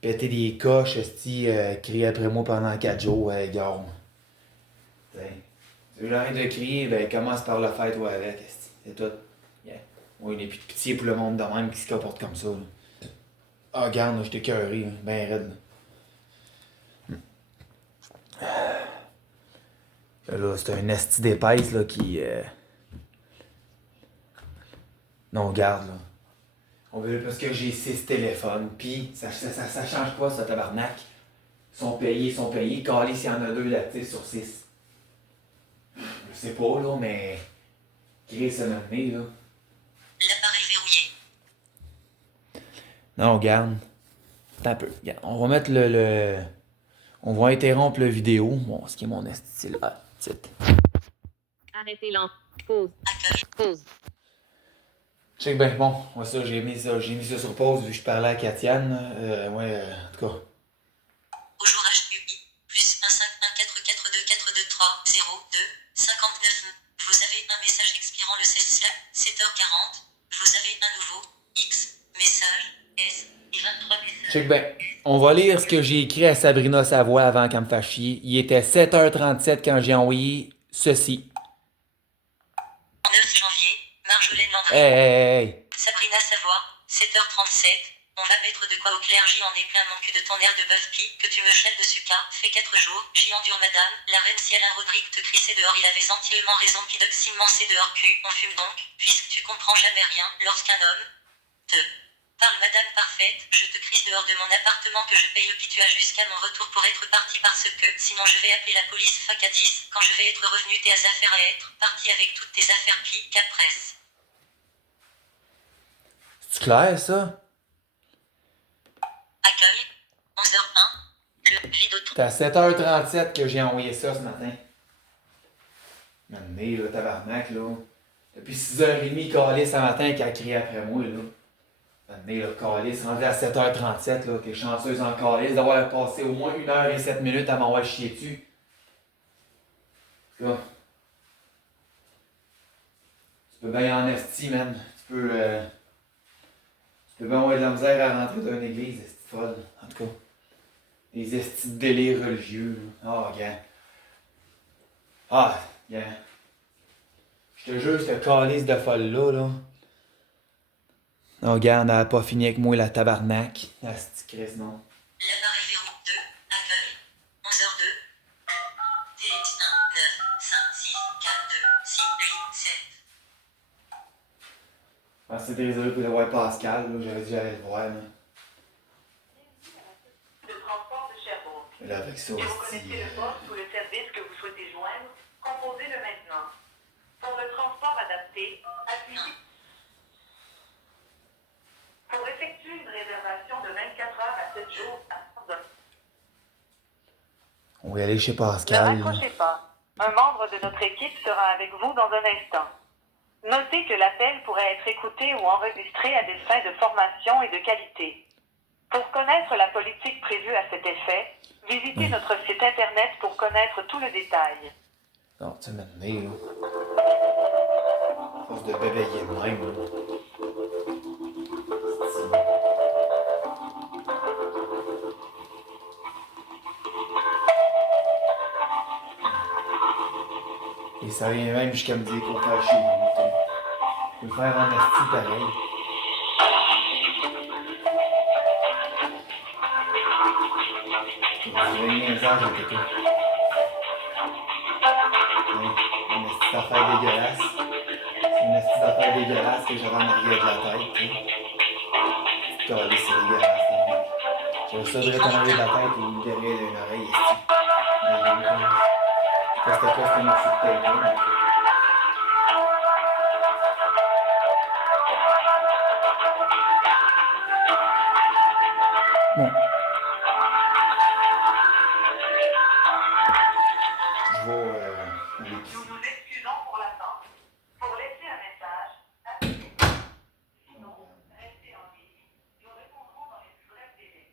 Péter des coches, esti, crier après moi pendant 4 jours, garde. Tiens. Tu veux l'arrêter de crier, ben commence par le faire toi avec, esti. C'est tout. Yeah. Oui, il n'y a plus de pitié pour le monde de même qui se comporte comme ça, là. Ah, regarde, là, je t'ai cœuré, là, ben raide, là. Là, c'est un esti d'épaisse, là, qui... Non, regarde, là. On veut parce que j'ai 6 téléphones, pis ça change pas, ça, tabarnak. Ils sont payés. Calé s'il y en a 2 d'actifs sur 6. Je sais pas, là, mais... Chris, ça m'a donné, là. L'appareil verrouillé. Non, regarde. Attends un peu. Regarde. On va mettre le... On va interrompre la vidéo. Bon, ce qui est mon esti, là. Ah, titre. Arrêtez l'en. Pause. Pause. Check ben, bon, moi ça, j'ai mis ça sur pause vu que je parlais à Katiane. Ouais, en tout cas. Au jour HUI, plus 1514424230259. Vous avez un message expirant le 7h40. Vous avez un nouveau X message S et 23 messages. Check ben, on va lire ce que j'ai écrit à Sabrina Savoie avant qu'elle me fasse chier. Il était 7h37 quand j'ai envoyé ceci. 9 janvier, Marjolaine Landry. Hey. Sabrina Savoie, 7h37. On va mettre de quoi au clair, j'y en ai plein mon cul de ton air de bœuf pis, que tu me chèles dessus car, fait 4 jours, j'y endure madame, la reine si Alain Rodrigue te crissait dehors, il avait entièrement raison pidoximement c'est dehors cul, on fume donc, puisque tu comprends jamais rien, lorsqu'un homme te parle madame parfaite, je te crisse dehors de mon appartement que je paye pis tu as jusqu'à mon retour pour être parti parce que, sinon je vais appeler la police fac à 10, quand je vais être revenu tes affaires à être parti avec toutes tes affaires pis, capresse. C'est clair, ça? Accueil, 11h01, le vidéo. C'est à 7h37 que j'ai envoyé ça ce matin. Mané, là, tabarnak, là. Depuis 6h30, Calis, ce matin, qui a crié après moi, là. Mané, là, Calis, rendu à 7h37, là, t'es chanceuse en Calis d'avoir passé au moins 1h07 à m'avoir chié dessus. Là. Tu peux bien en esti, man. Tu peux bien avoir de la misère à rentrer dans une église, c'est folle. En tout cas. Les estis de délire religieux. Ah, oh, gars. Ah, gars. Je te jure, cette calice de folle-là, là. Oh, gars, on n'avait pas fini avec moi, la tabarnak. Ah, c'est Chris, non. L'appareil verrou 2, accueil, 11h02, TX 1, 9, 5, c'est désolé pour le voir Pascal, là, j'avais dit que j'allais le voir. Là. De transport de Sherbrooke. Mais là, avec ça, Si vous aussi, connaissez le poste ou le service que vous souhaitez joindre, composez-le maintenant. Pour le transport adapté, appuyez. Pour effectuer une réservation de 24 heures à 7 jours à partir de... on va y aller chez Ne Pascal. là. raccrochez pas. Un membre de notre équipe sera avec vous dans un instant. Notez que l'appel pourrait être écouté ou enregistré à des fins de formation et de qualité. Pour connaître la politique prévue à cet effet, visitez notre site internet pour connaître tout le détail. Non, tu sais, maintenant, là. Force de bébéiller de même, là. Et ça vient même jusqu'à me dire qu'on fait chez nous. Tu sais. Je peux le faire en asti pareil. C'est un niaisage avec tout. Une asti d'affaire dégueulasse. C'est une asti d'affaire dégueulasse que j'avais en arrière de la tête. Tu sais. Calé, c'est dégueulasse. Là. J'avais ça direct en arrière de la tête ou derrière une oreille. Asti. C'était quoi, c'était une petite tête, là. Bon. Je vais aller Nous pisser. nous excusons pour l'attente. Pour laisser un message, appuyez. Sinon, restez en ligne. Nous répondrons dans les plus brefs délais.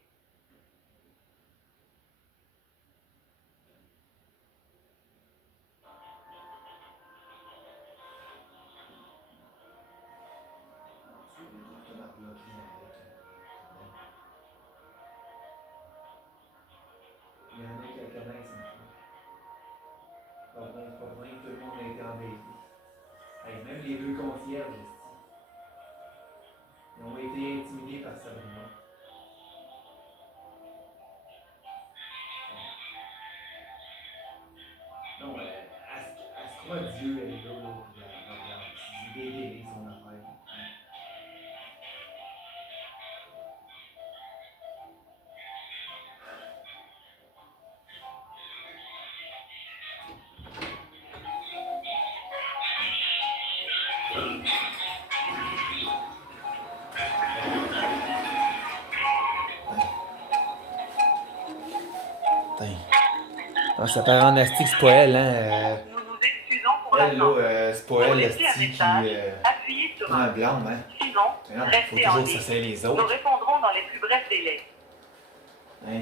Il y en a quelques-uns qui sont pas bien, tout le monde a été embêté. Hey, même les deux concierges, ils ont été intimidés par Sabrina. Non, elle se croit Dieu, elle est là, puis elle regarde. C'est dégueulé son affaire. Ah, ça paraît en asti que c'est pas elle, hein. Nous nous excusons pour Elle, l'attente. là, c'est pas Pour elle, laisser un asti, qui message, appuyez sur prend un un. blâme, hein. Sinon, Il faut restez en toujours que ça ligne. soit les Nous autres. répondrons dans les plus brefs délais. Hein?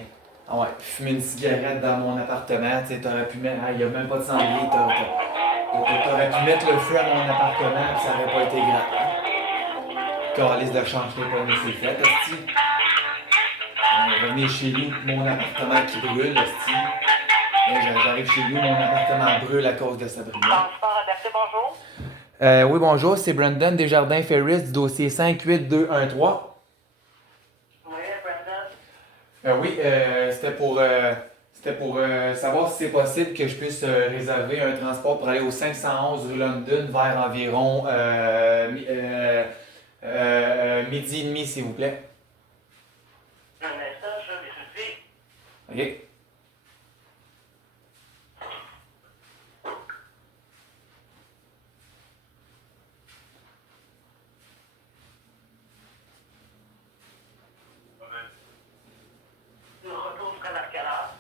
Ah ouais, fumer une cigarette dans mon appartement, tu sais, t'aurais pu mettre. Ah, il y a même pas de sanglier, t'aurais pu mettre le feu à mon appartement, puis ça aurait pas été grave. Calice de change, pas c'est fait, asti. Revenir chez nous, mon appartement qui brûle, asti. J'arrive chez nous, mon appartement brûle à cause de Sabrina. Transport adapté, bonjour. Oui, bonjour, c'est Brandon Desjardins Ferris du dossier 58213. Oui, Brandon. Oui, c'était pour savoir si c'est possible que je puisse réserver un transport pour aller au 511 rue London vers environ midi et demi, s'il vous plaît. Un instant, je vérifie. OK. Le retour sera vers quelle heure?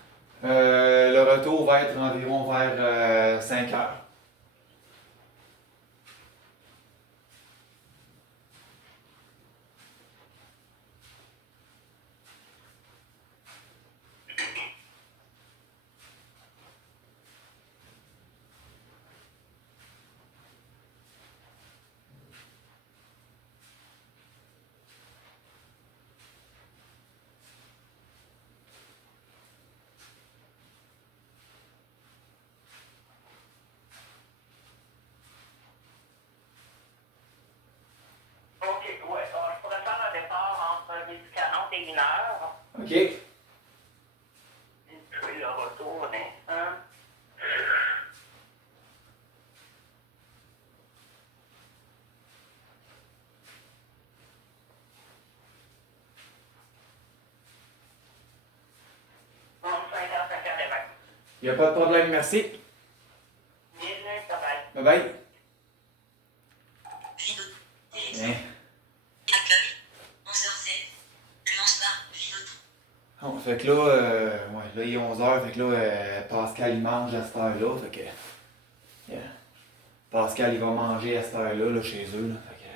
Le retour va être environ vers 5 heures. Il n'y a pas de problème, merci. Bienvenue, bye-bye. Bye bye. Vidéo. Hein? Accueil. 11h07. Le 11 bar. Vidéo. Bon, fait que là, ouais, là, il est 11h, fait que là, Pascal, il mange à cette heure-là, fait que... Yeah. Pascal, il va manger à cette heure-là, là, chez eux, là, fait que...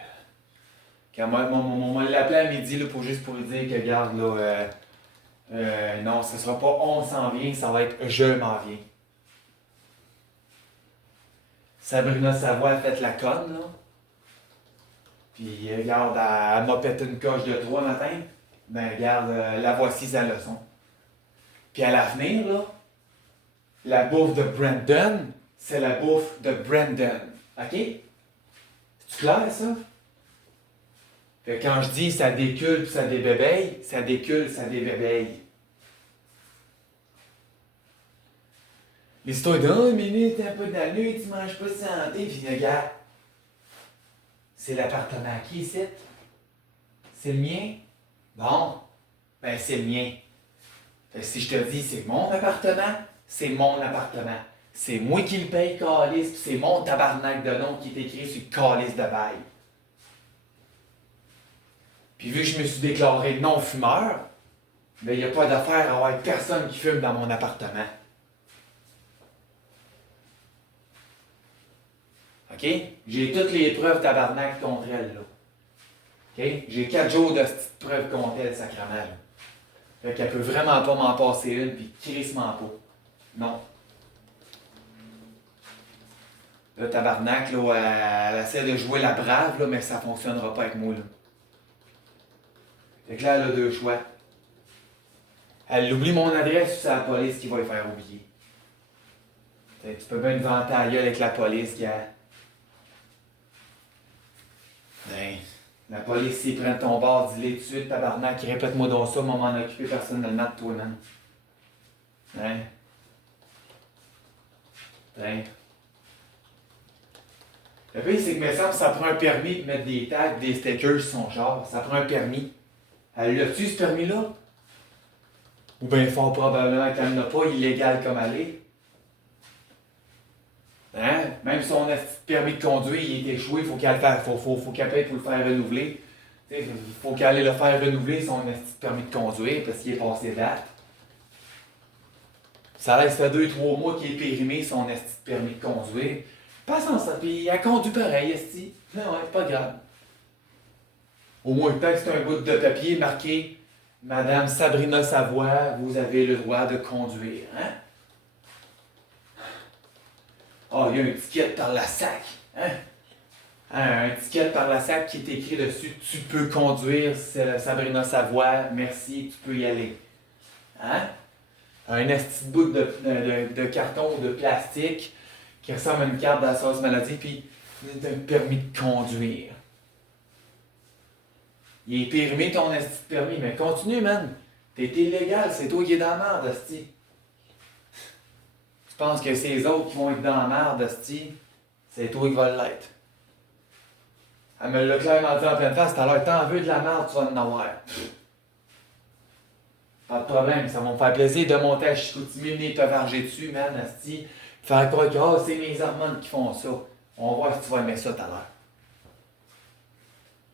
Quand moi, on l'appelé à midi, là, juste pour lui dire que, regarde, là, non, ce sera pas on s'en vient, ça va être je m'en viens. Sabrina Savoie a fait la conne, là. Puis, regarde, elle m'a pété une coche de 3 matin. Ben, regarde, la voici sa leçon. Puis à l'avenir, là, la bouffe de Brandon, c'est la bouffe de Brandon. OK? C'est clair, ça? Fait que quand je dis ça décule puis ça débébeille, ça décule, ça débébeille. L'histoire de 1 minute, un peu d'allure, tu manges pas de santé, puis regarde. C'est l'appartement qui est ici? C'est le mien? Bon, ben c'est le mien. Fait que si je te dis c'est mon appartement, c'est mon appartement. C'est moi qui le paye, calice, pis c'est mon tabarnak de nom qui est écrit sur le calice de bail. Puis vu que je me suis déclaré non-fumeur, ben il n'y a pas d'affaire à avoir personne qui fume dans mon appartement. OK? J'ai toutes les preuves tabarnak contre elle, là. OK? J'ai 4 jours de petites preuves contre elle, sacrément, là. Fait qu'elle peut vraiment pas m'en passer une, puis crissement pas. Non. Le tabarnak, là, elle essaie de jouer la brave, là, mais ça fonctionnera pas avec moi, là. Fait que là, elle a 2 choix. Elle oublie mon adresse ou c'est la police qui va lui faire oublier. T'sais, tu peux bien te vanter à la gueule avec la police, gars. Ben, la police, s'ils prennent ton bar, dis-les tout de suite, tabarnak, répète-moi donc ça, moi m'en occuper personnellement de toi, man. Hein? Hein? Le pire, c'est que, me semble, ça prend un permis de mettre des tags, des stickers sur son char. Ça prend un permis. Elle l'a-tu, ce permis-là? Ou bien fort probablement qu'elle n'en a pas, illégal comme elle est. Hein? Même son permis de conduire, il est échoué, faut qu'elle faut qu'elle paye pour le faire renouveler. Il faut qu'elle aille le faire renouveler son permis de conduire parce qu'il est passé date. Ça laisse fait 2-3 mois qu'il est périmé son permis de conduire. Passe en ça, puis elle conduit pareil, esti. Non, ouais, pas grave. Au moins, tant que c'est un bout de papier marqué Madame Sabrina Savoie, vous avez le droit de conduire, hein? Ah, il y a un ticket par la sac, hein? Un ticket par la sac qui est écrit dessus Tu peux conduire, c'est Sabrina Savoie, merci, tu peux y aller. Hein? Un petit bout de carton ou de plastique qui ressemble à une carte d'assurance maladie, puis un permis de conduire. Il est périmé ton esti de permis, mais continue, man. T'es illégal, c'est toi qui es dans la merde, esti. Tu penses que c'est les autres qui vont être dans la merde, esti, c'est toi qui vas l'être. Elle me l'a clairement dit en pleine face, t'as l'air t'en veux de la merde, tu vas en avoir. Pas de problème, ça va me faire plaisir de monter à Chicoutimi, venir te varger dessus, man, esti. Faire croire que oh, c'est mes hormones qui font ça. On va voir si tu vas aimer ça tout à l'heure.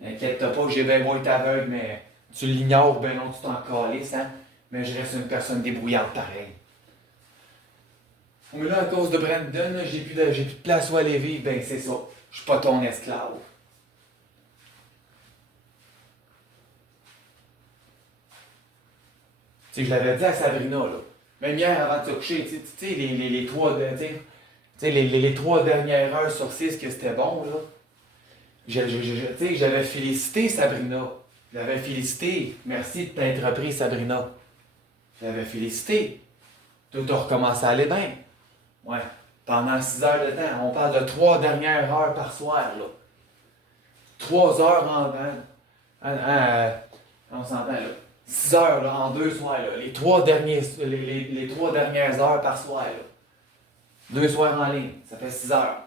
Inquiète-toi pas, j'ai bien beau être aveugle, mais tu l'ignores, ben non, tu t'en calisses, hein. Mais je reste une personne débrouillante pareil. Mais là, à cause de Brandon, là, j'ai plus de place où aller vivre, ben c'est ça. Je suis pas ton esclave. Tu sais, je l'avais dit à Sabrina, là. Même hier, avant de se coucher, tu sais, les 3 dernières heures sur 6 que c'était bon, là. J'avais félicité Sabrina. J'avais félicité. Merci de t'être repris, Sabrina. J'avais félicité. Tout a recommencé à aller bien. Ouais. Pendant 6 heures de temps. On parle de 3 dernières heures par soir, là. 3 heures on s'entend, là. 6 heures, là, en 2 soirs, là. Les 3 dernières heures par soir, là. 2 soirs en ligne. Ça fait 6 heures.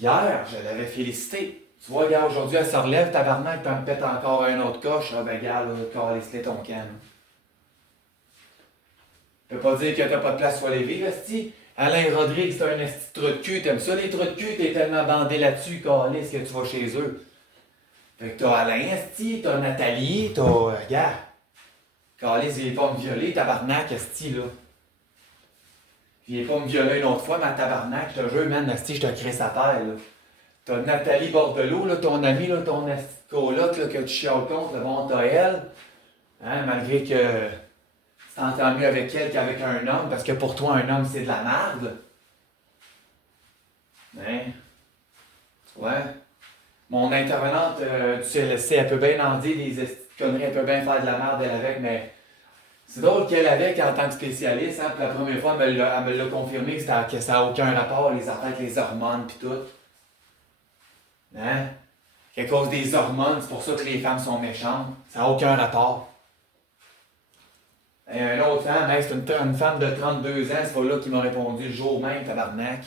Hier, je l'avais félicité. Tu vois, regarde, aujourd'hui, elle se relève, tabarnak, puis elle me pète encore un autre coche. Ah ben, regarde, là, calisse-le ton camp. Ça veut pas dire que t'as pas de place pour aller vivre, esti. Alain Rodrigue, c'est un esti de trou de cul. T'aimes ça, les trous de cul? T'es tellement bandé là-dessus, câlisse, que tu vas chez eux. Fait que t'as Alain, esti, t'as Nathalie, t'as... regarde. Câlisse, viens pas me violer, tabarnak, esti, là. Viens pas me violer une autre fois, ma tabarnak, je te jure, man, esti, je te crée sa terre, là. T'as Nathalie Bordelot, là, ton amie, là, ton esti de coloc, là, que tu chiales contre, là, bon, t'as elle. Hein, malgré que tu t'entends mieux avec elle qu'avec un homme, parce que pour toi, un homme, c'est de la merde. Hein? Tu vois? Mon intervenante du CLSC, elle peut bien en dire des esti de conneries, elle peut bien faire de la merde, elle, avec, mais c'est drôle qu'elle avec, en tant que spécialiste, hein, puis la première fois, elle me l'a confirmé que ça n'a aucun rapport, les affaires avec les hormones, pis tout. Hein? Qu'à cause des hormones, c'est pour ça que les femmes sont méchantes. Ça n'a aucun rapport. Et une autre femme, hey, c'est une femme de 32 ans, c'est pas là qui m'a répondu le jour même, tabarnak.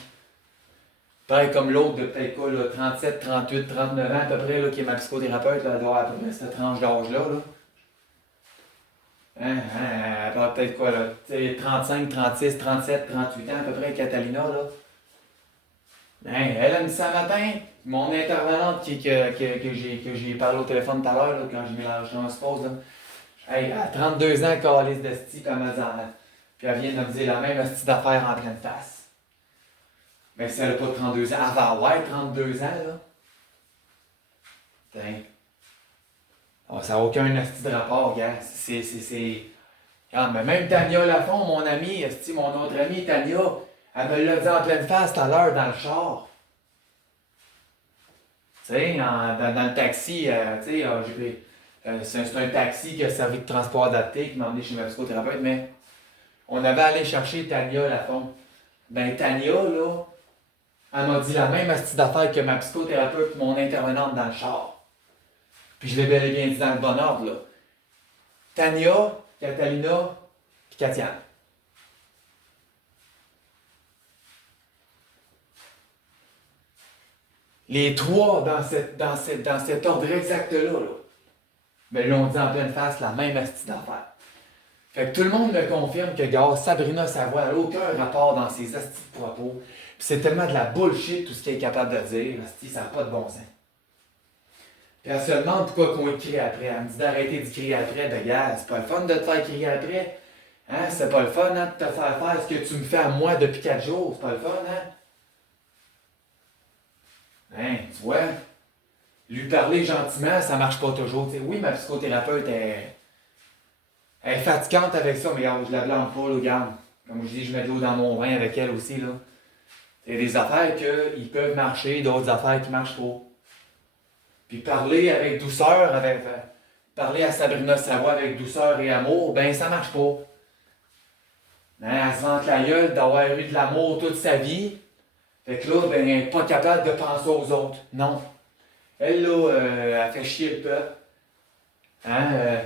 Pareil comme l'autre de peut-être quoi, là, 37, 38, 39 ans à peu près, là, qui est ma psychothérapeute, là, elle doit avoir à peu près cette tranche d'âge-là. Là. Elle doit peut-être quoi, là, 35, 36, 37, 38 ans à peu près, Catalina, là. Elle a dit ça matin, mon intervenante que j'ai parlé au téléphone tout à l'heure, là, quand j'ai mis l'enregistrement, là. Hey, à 32 ans, calice d'esti, puis elle vient de me dire la même esti d'affaires en pleine face. Mais si elle n'a pas 32 ans, elle va avoir 32 ans, là. Putain. Oh, ça n'a aucun esti de rapport, gars. Regarde, mais même Tania Lafont, mon amie, esti, mon autre amie, Tania, elle me l'a dit en pleine face tout à l'heure dans le char. Tu sais, dans le taxi, tu sais, c'est un taxi qui a servi de transport adapté, qui m'a emmené chez ma psychothérapeute, mais on avait allé chercher Tania Lafont. Ben Tania, là, elle m'a dit la même astuce d'affaires que ma psychothérapeute et mon intervenante dans le char. Puis je l'ai bel et bien dit dans le bon ordre, là. Tania, Catalina, puis Katiane. Les trois dans cet ordre exact-là, là. Mais l'ont dit en pleine face la même astuce d'affaires. Fait que tout le monde me confirme que, gars, Sabrina Savoie n'a aucun rapport dans ses astuces de propos. Puis c'est tellement de la bullshit tout ce qu'elle est capable de dire. Asti, ça n'a pas de bon sens. Puis elle se demande pourquoi qu'on écrit après. Elle me dit d'arrêter d'écrire après. Ben, gars, c'est pas le fun de te faire écrire après. Hein? C'est pas le fun, hein, de te faire faire ce que tu me fais à moi depuis 4 jours. C'est pas le fun, hein? Hein, tu vois? Lui parler gentiment, ça marche pas toujours. T'sais, oui, ma psychothérapeute elle est fatigante avec ça, mais regarde, je la blâme pas, là, regarde. Comme je dis, je mets de l'eau dans mon vin avec elle aussi, là. Il y a des affaires qui peuvent marcher, d'autres affaires qui marchent pas. Puis parler avec douceur, parler à Sabrina Savoie avec douceur et amour, ben ça marche pas. Ben, elle se vante la gueule d'avoir eu de l'amour toute sa vie. Fait que là, ben, elle n'est pas capable de penser aux autres. Non. Elle, là, elle fait chier le peuple. Hein?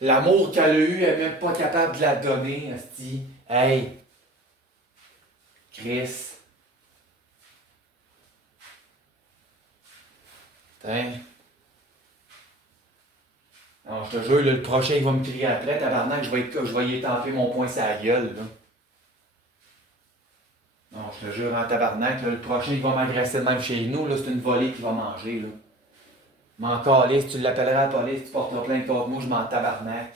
L'amour qu'elle a eu, elle n'est même pas capable de la donner, asti. Hey! Chris! Putain! Non, je te jure, là, le prochain, il va me crier après, tabarnak, je vais y étamper mon poing sur la gueule, là. Non, je te jure, en tabarnak, là, le prochain, il va m'agresser de même chez nous, là, c'est une volée qu'il va manger, là. M'en calisse, tu l'appelleras à la police, tu porteras plainte contre moi, je m'en tabarnak.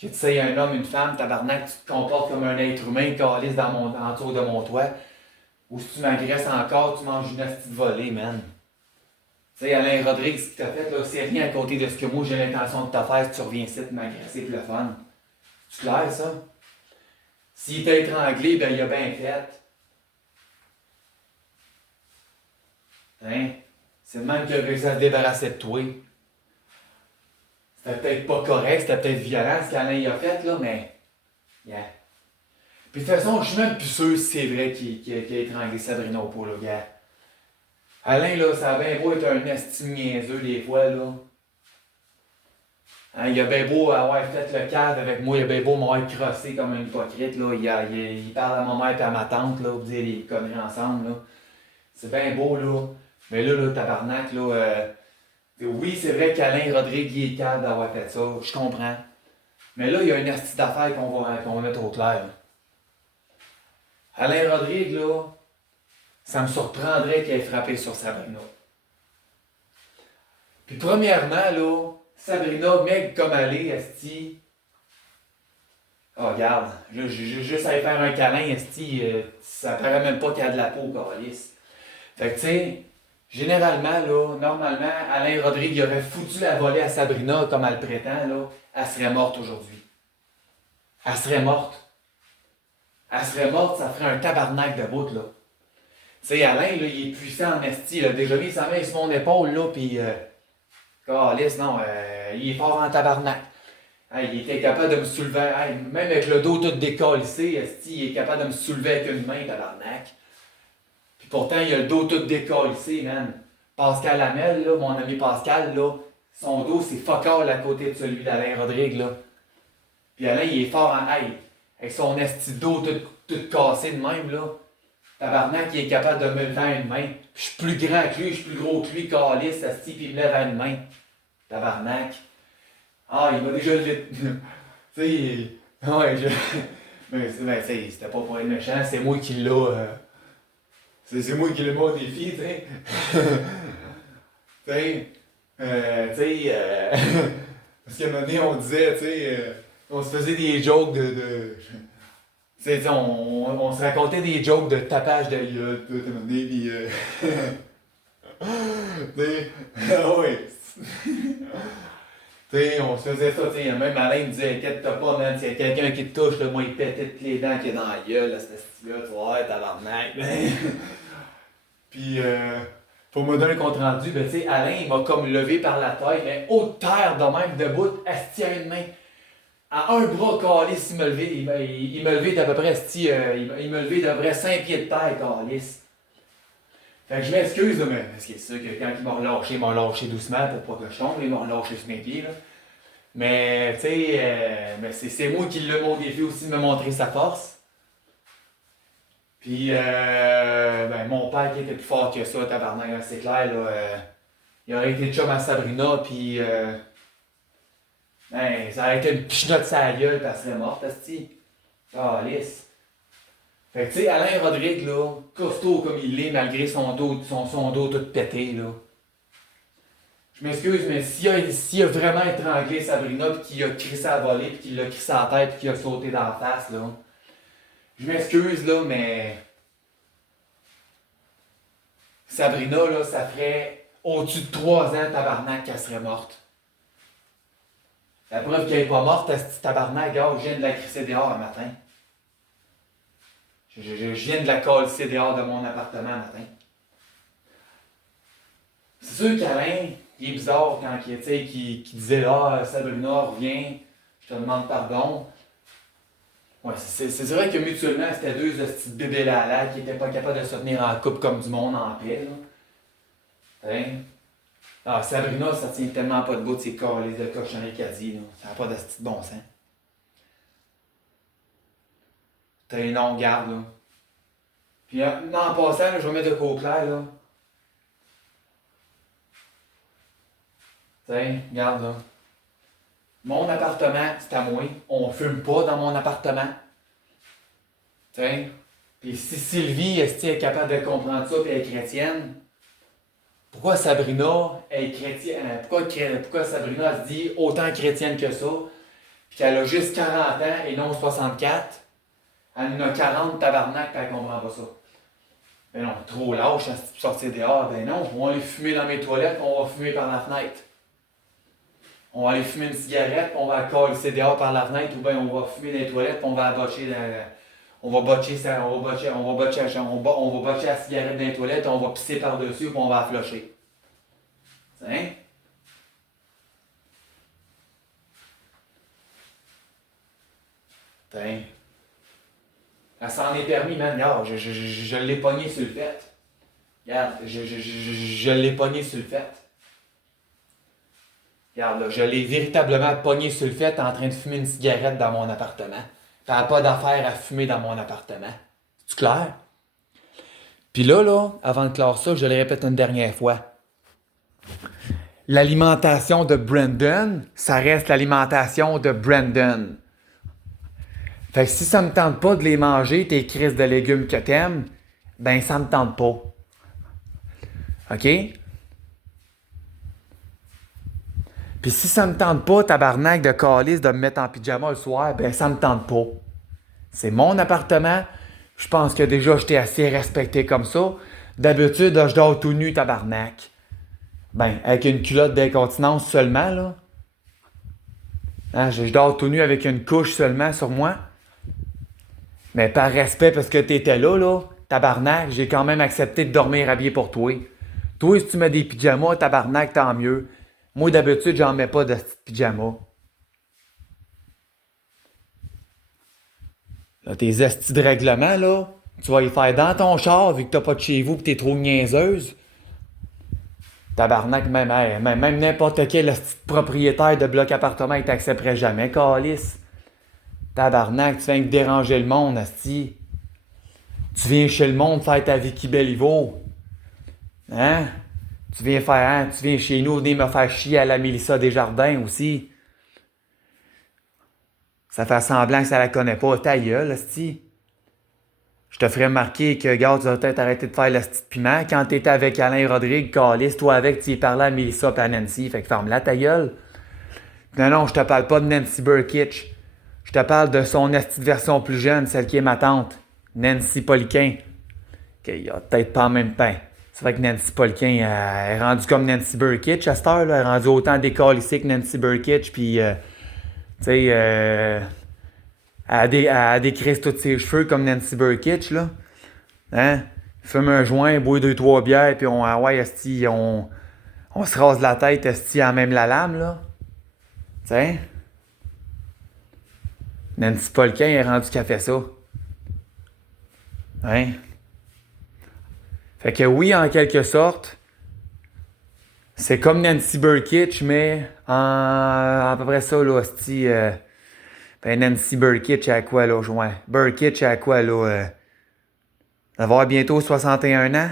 Que tu sais, un homme, une femme, tabarnak, tu te comportes comme un être humain, calisse autour de mon toit. Ou si tu m'agresses encore, tu manges une astuce de volée, man. Tu sais, Alain Rodrigue, ce qu'il t'a fait, là, c'est rien à côté de ce que moi j'ai l'intention de te faire si tu reviens ici de m'agresser pour le fun. C'est clair, ça? S'il t'a étranglé, ben il a bien fait. Hein? C'est le même qui a réussi à se débarrasser de toi. C'était peut-être pas correct, c'était peut-être violent ce qu'Alain a fait, là, mais. Yeah. Puis de toute façon, je suis même plus sûr si c'est vrai qu'il a étranglé Sabrina au pot, là, gars. Alain, là, ça a bien beau être un estime niaiseux des fois, là. Hein, il a bien beau avoir fait le cave avec moi, il a bien beau m'avoir crossé comme un hypocrite, là. Il parle à ma mère et à ma tante, là, pour dire les conneries ensemble, là. C'est bien beau, là. Mais là, tabarnak, là, oui, c'est vrai qu'Alain Rodrigue, il est capable d'avoir fait ça, je comprends. Mais là, il y a une astuce d'affaires qu'on va mettre au clair. Là. Alain Rodrigue, là, ça me surprendrait qu'il ait frappé sur Sabrina. Puis premièrement, là, Sabrina, mec comme elle est, esti. Oh, regarde, juste aller faire un câlin, esti, ça paraît même pas qu'il y a de la peau, câlisse. Fait que, tu sais, généralement, là, normalement, Alain Rodrigue il aurait foutu la volée à Sabrina comme elle prétend, là, elle serait morte aujourd'hui. Elle serait morte. Elle serait morte, ça ferait un tabarnak de bout, là. Tu sais, Alain, là, il est puissant en esti, il a déjà mis sa main sur mon épaule, là, pis... Calisse, non, il est fort en tabarnak. Hey, il était capable de me soulever, hey, même avec le dos tout décalissé, esti, il est capable de me soulever avec une main, tabarnak. Puis pourtant, il a le dos tout décalissé, man. Pascal Hamel, là, mon ami Pascal, là, son dos, c'est fuck all à côté de celui d'Alain Rodrigue, là. Puis Alain, il est fort en hey, avec son esti de dos tout cassé de même, là. Tabarnak, il est capable de me lever à une main. Puis je suis plus grand que lui, je suis plus gros que lui, calisse, esti, puis il me lève à une main. Tabarnak. Ah, il m'a déjà levé. Tu sais, ouais, mais c'était pas pour être méchant, c'est moi qui l'a. C'est moi qui l'ai mis au défi, tu sais. Parce qu'à un moment donné, on disait, tu sais, on se faisait des jokes de tu sais, on se racontait des jokes de tapage de gueule, tout, à un moment donné, pis tu sais, ah ouais. T'sais, on se faisait ça, t'sais, même Alain me disait, inquiète-toi pas, man, s'il y a quelqu'un qui te touche, là, moi, il pétait toutes les dents qu'il y a dans la gueule, là, cette style-là, tu vois, tabarnak. Puis, pour me donner un compte rendu, ben, tu sais, Alain, il m'a comme levé par la taille, mais haute terre, de même, debout, asti à une main. À un bras, calice, il m'a levé, il m'a levé d'à peu près, asti, il m'a levé d'à peu près 5 pieds de terre, calice. Fait que je m'excuse, là, mais parce que c'est sûr que quand il m'a relâché doucement pour pas que je tombe, il m'a relâché sur mes pieds, là. Mais, tu sais, mais c'est moi qui l'ai mon défi aussi de me montrer sa force. Puis, ben, mon père qui était plus fort que ça, tabarnak, c'est clair, là, il aurait été chum à Sabrina, puis, ben, ça aurait été une pichenote sur la gueule, puis elle serait morte, asti. Ah, lisse. Fait que tu sais, Alain Rodrigue, là, costaud comme il l'est, malgré son dos tout pété, là. Je m'excuse, mais s'il a vraiment étranglé Sabrina, pis qu'il a crissé à voler, pis qu'il l'a crissé à la tête, pis qu'il a sauté dans la face, là. Je m'excuse, là, mais... Sabrina, là, ça ferait au-dessus de 3 ans, tabarnak, qu'elle serait morte. La preuve qu'elle est pas morte, cette tabarnak, gars, je viens de la crisser dehors un matin. Je viens de la coller dehors de mon appartement un matin. C'est sûr qu'Alain, il est bizarre quand il disait ah, Sabrina, reviens, je te demande pardon. Ouais, c'est vrai que mutuellement, c'était deux petits bébés là qui n'étaient pas capables de se tenir en couple comme du monde en paix. Là. Hein? Ah, Sabrina, ça tient tellement pas de bout de ses câlisses de cochonneries qu'elle dit. Là. Ça n'a pas de petit bon sens. T'as non, garde, là. Puis en passant, là, je vais mettre de quoi au clair, là. Tiens, regarde, là. Mon appartement, c'est à moi. On fume pas dans mon appartement. Tiens. Puis si Sylvie est capable de comprendre ça et elle est chrétienne, pourquoi Sabrina est chrétienne? Pourquoi Sabrina se dit autant chrétienne que ça, puis qu'elle a juste 40 ans et non 64? Elle en a 40 tabarnak, puis elle comprend pas ça. Ben non, trop lâche, hein, si tu peux sortir dehors. Ben non, on va aller fumer dans mes toilettes, puis on va fumer par la fenêtre. On va aller fumer une cigarette, puis on va coller dehors par la fenêtre, ou bien on va fumer dans les toilettes, puis on va botcher la cigarette dans les toilettes, on va pisser par-dessus, puis on va la flusher. Hein? Tiens. Elle s'en est permis, man. Regarde, je l'ai pogné sur le fait. Regarde, je l'ai pogné sur le fait. Regarde, là, je l'ai véritablement pogné sur le fait en train de fumer une cigarette dans mon appartement. Elle n'a pas d'affaire à fumer dans mon appartement. C'est clair? Puis là, avant de clore ça, je le répète une dernière fois. l'alimentation de Brandon, ça reste l'alimentation de Brandon. Fait que si ça me tente pas de les manger, tes crises de légumes que t'aimes, ben ça me tente pas. OK? Puis si ça me tente pas, tabarnak de calice, de me mettre en pyjama le soir, ben ça me tente pas. C'est mon appartement. Je pense que déjà je t'ai assez respecté comme ça. D'habitude, je dors tout nu, tabarnak. Ben, avec une culotte d'incontinence seulement, là. Hein, je dors tout nu avec une couche seulement sur moi. Mais par respect, parce que t'étais là, tabarnak, j'ai quand même accepté de dormir habillé pour toi. Toi, si tu mets des pyjamas, tabarnak, tant mieux. Moi, d'habitude, j'en mets pas de pyjama. Là, tes estis de règlement, là, tu vas y faire dans ton char, vu que t'as pas de chez vous pis t'es trop niaiseuse. Tabarnak, même n'importe quel esti de propriétaire de bloc appartement, il t'accepterait jamais, calice. Tabarnak, tu viens que déranger le monde, esti. Tu viens chez le monde faire ta Vicky Bellivo. Hein? Tu viens chez nous venir me faire chier à la Mélissa Desjardins aussi. Ça fait semblant que ça la connaît pas. Ta gueule, esti. Je te ferais remarquer que, gars, tu vas peut-être arrêter de faire le petit piment. Quand t'étais avec Alain Rodrigue, calice, toi avec, tu y parlais à Mélissa et à Nancy. Fait que ferme-la, ta gueule. Non, je te parle pas de Nancy Burkitch. Je te parle de son esti de version plus jeune, celle qui est ma tante, Nancy Poliquin. Il a peut-être pas en même temps. C'est vrai que Nancy Poliquin est rendue comme Nancy Burkitch à cette heure, là. Elle est rendue autant décalissée que Nancy Burkitch, puis, tu sais, elle a décrisse tous ses cheveux comme Nancy Burkitch, là. Hein? Fume un joint, boit 2-3 bières, puis on se rase la tête, esti, à même la lame, là. Tu sais? Nancy Poliquin est rendue qu'elle fait ça. Hein? Fait que oui, en quelque sorte, c'est comme Nancy Burkitch, mais à peu près ça, là, hostie, ben Nancy Burkitch à quoi, là, joint? Burkitch à quoi, là? Elle va avoir bientôt 61 ans.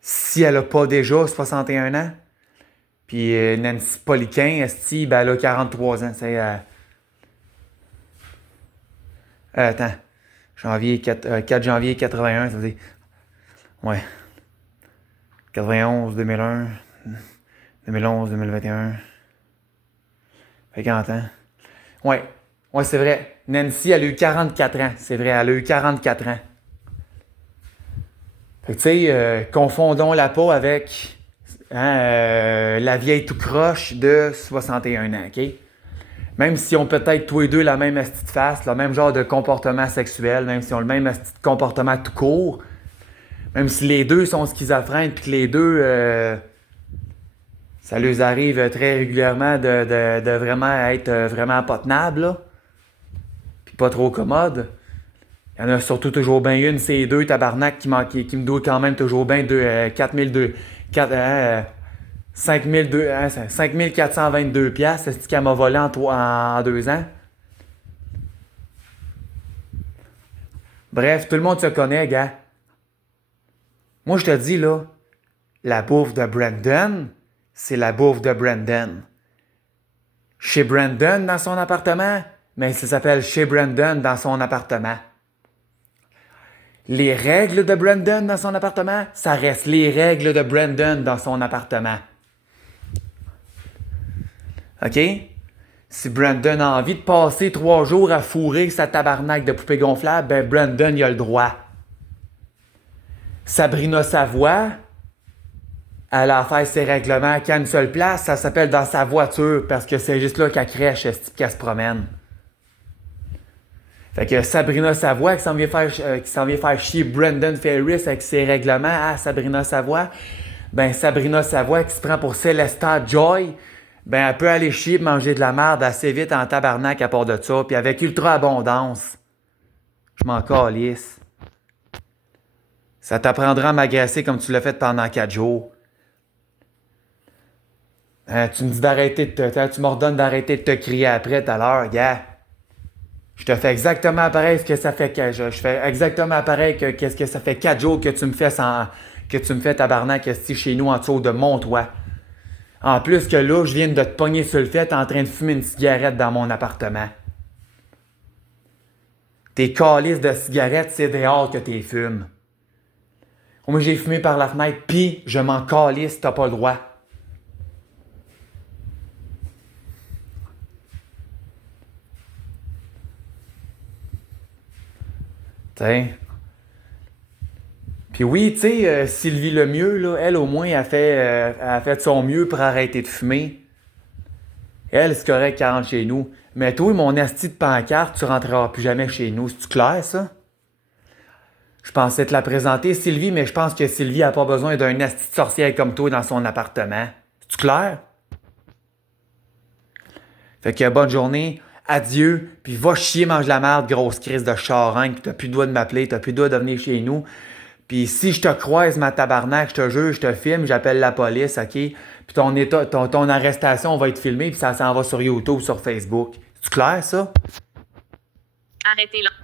Si elle a pas déjà 61 ans. Puis Nancy Poliquin, hostie, ben elle a 43 ans. C'est... attends. 4 janvier 81, ça veut dire... Ouais. 91, 2001, 2011, 2021. Fait 40 ans. Ouais, c'est vrai. Nancy, elle a eu 44 ans. C'est vrai, elle a eu 44 ans. Fait que tu sais, confondons la peau avec la vieille tout croche de 61 ans, OK? Même si on peut-être tous les deux la même esti de face, le même genre de comportement sexuel, même si on a le même esti de comportement tout court, même si les deux sont schizophrènes puis que les deux, ça leur arrive très régulièrement de vraiment être vraiment pas tenables, là, puis pas trop commode. Il y en a surtout toujours bien une, ces deux tabarnak qui me doit quand même toujours bien 5422 piastres, c'est ce qu'elle m'a volé en 2 ans. Bref, tout le monde se connaît, gars. Moi, je te dis, là, la bouffe de Brandon, c'est la bouffe de Brandon. Chez Brandon, dans son appartement, mais ça s'appelle chez Brandon dans son appartement. Les règles de Brandon dans son appartement, ça reste les règles de Brandon dans son appartement. OK? Si Brandon a envie de passer 3 jours à fourrer sa tabarnak de poupée gonflable, ben Brandon, il a le droit. Sabrina Savoie, elle a fait ses règlements qu'à une seule place, ça s'appelle dans sa voiture, parce que c'est juste là qu'elle crèche, qu'elle se promène. Fait que Sabrina Savoie qui s'en vient faire chier Brendan Ferris avec ses règlements à Sabrina Savoie, ben Sabrina Savoie qui se prend pour Celesta Joy, ben elle peut aller chier et manger de la merde assez vite en tabarnak à part de ça, puis avec ultra abondance. Je m'en calisse. Ça t'apprendra à m'agresser comme tu l'as fait pendant 4 jours. Tu me dis d'arrêter tu m'ordonnes d'arrêter de te crier après tout à l'heure, gars. Je te fais exactement pareil que ça fait que je fais exactement pareil que qu'est-ce que ça fait 4 jours que tu me fais tabarnak esti chez nous en dessous de mon toit. En plus que là, je viens de te pogner sur le fait en train de fumer une cigarette dans mon appartement. Tes calices de cigarettes, c'est dehors que t'es fumes. Moi, j'ai fumé par la fenêtre, pis je m'en calisse, t'as pas le droit. T'sais. Puis oui, tu sais, Sylvie Lemieux, là, elle, au moins, elle a fait de son mieux pour arrêter de fumer. Elle, c'est correct qu'elle rentre chez nous. Mais toi, mon asti de pancarte, tu rentreras plus jamais chez nous. C'est-tu clair, ça? Je pensais te la présenter, Sylvie, mais je pense que Sylvie a pas besoin d'un asti de sorcière comme toi dans son appartement. C'est-tu clair? Fait que bonne journée, adieu, puis va chier, mange la merde, grosse crise de charogne, pis t'as plus le droit de m'appeler, t'as plus le droit de venir chez nous. Puis si je te croise, ma tabarnak, je te jure, je te filme, j'appelle la police, OK? Puis ton arrestation va être filmée, puis ça s'en va sur YouTube, sur Facebook. C'est clair, ça? Arrêtez là.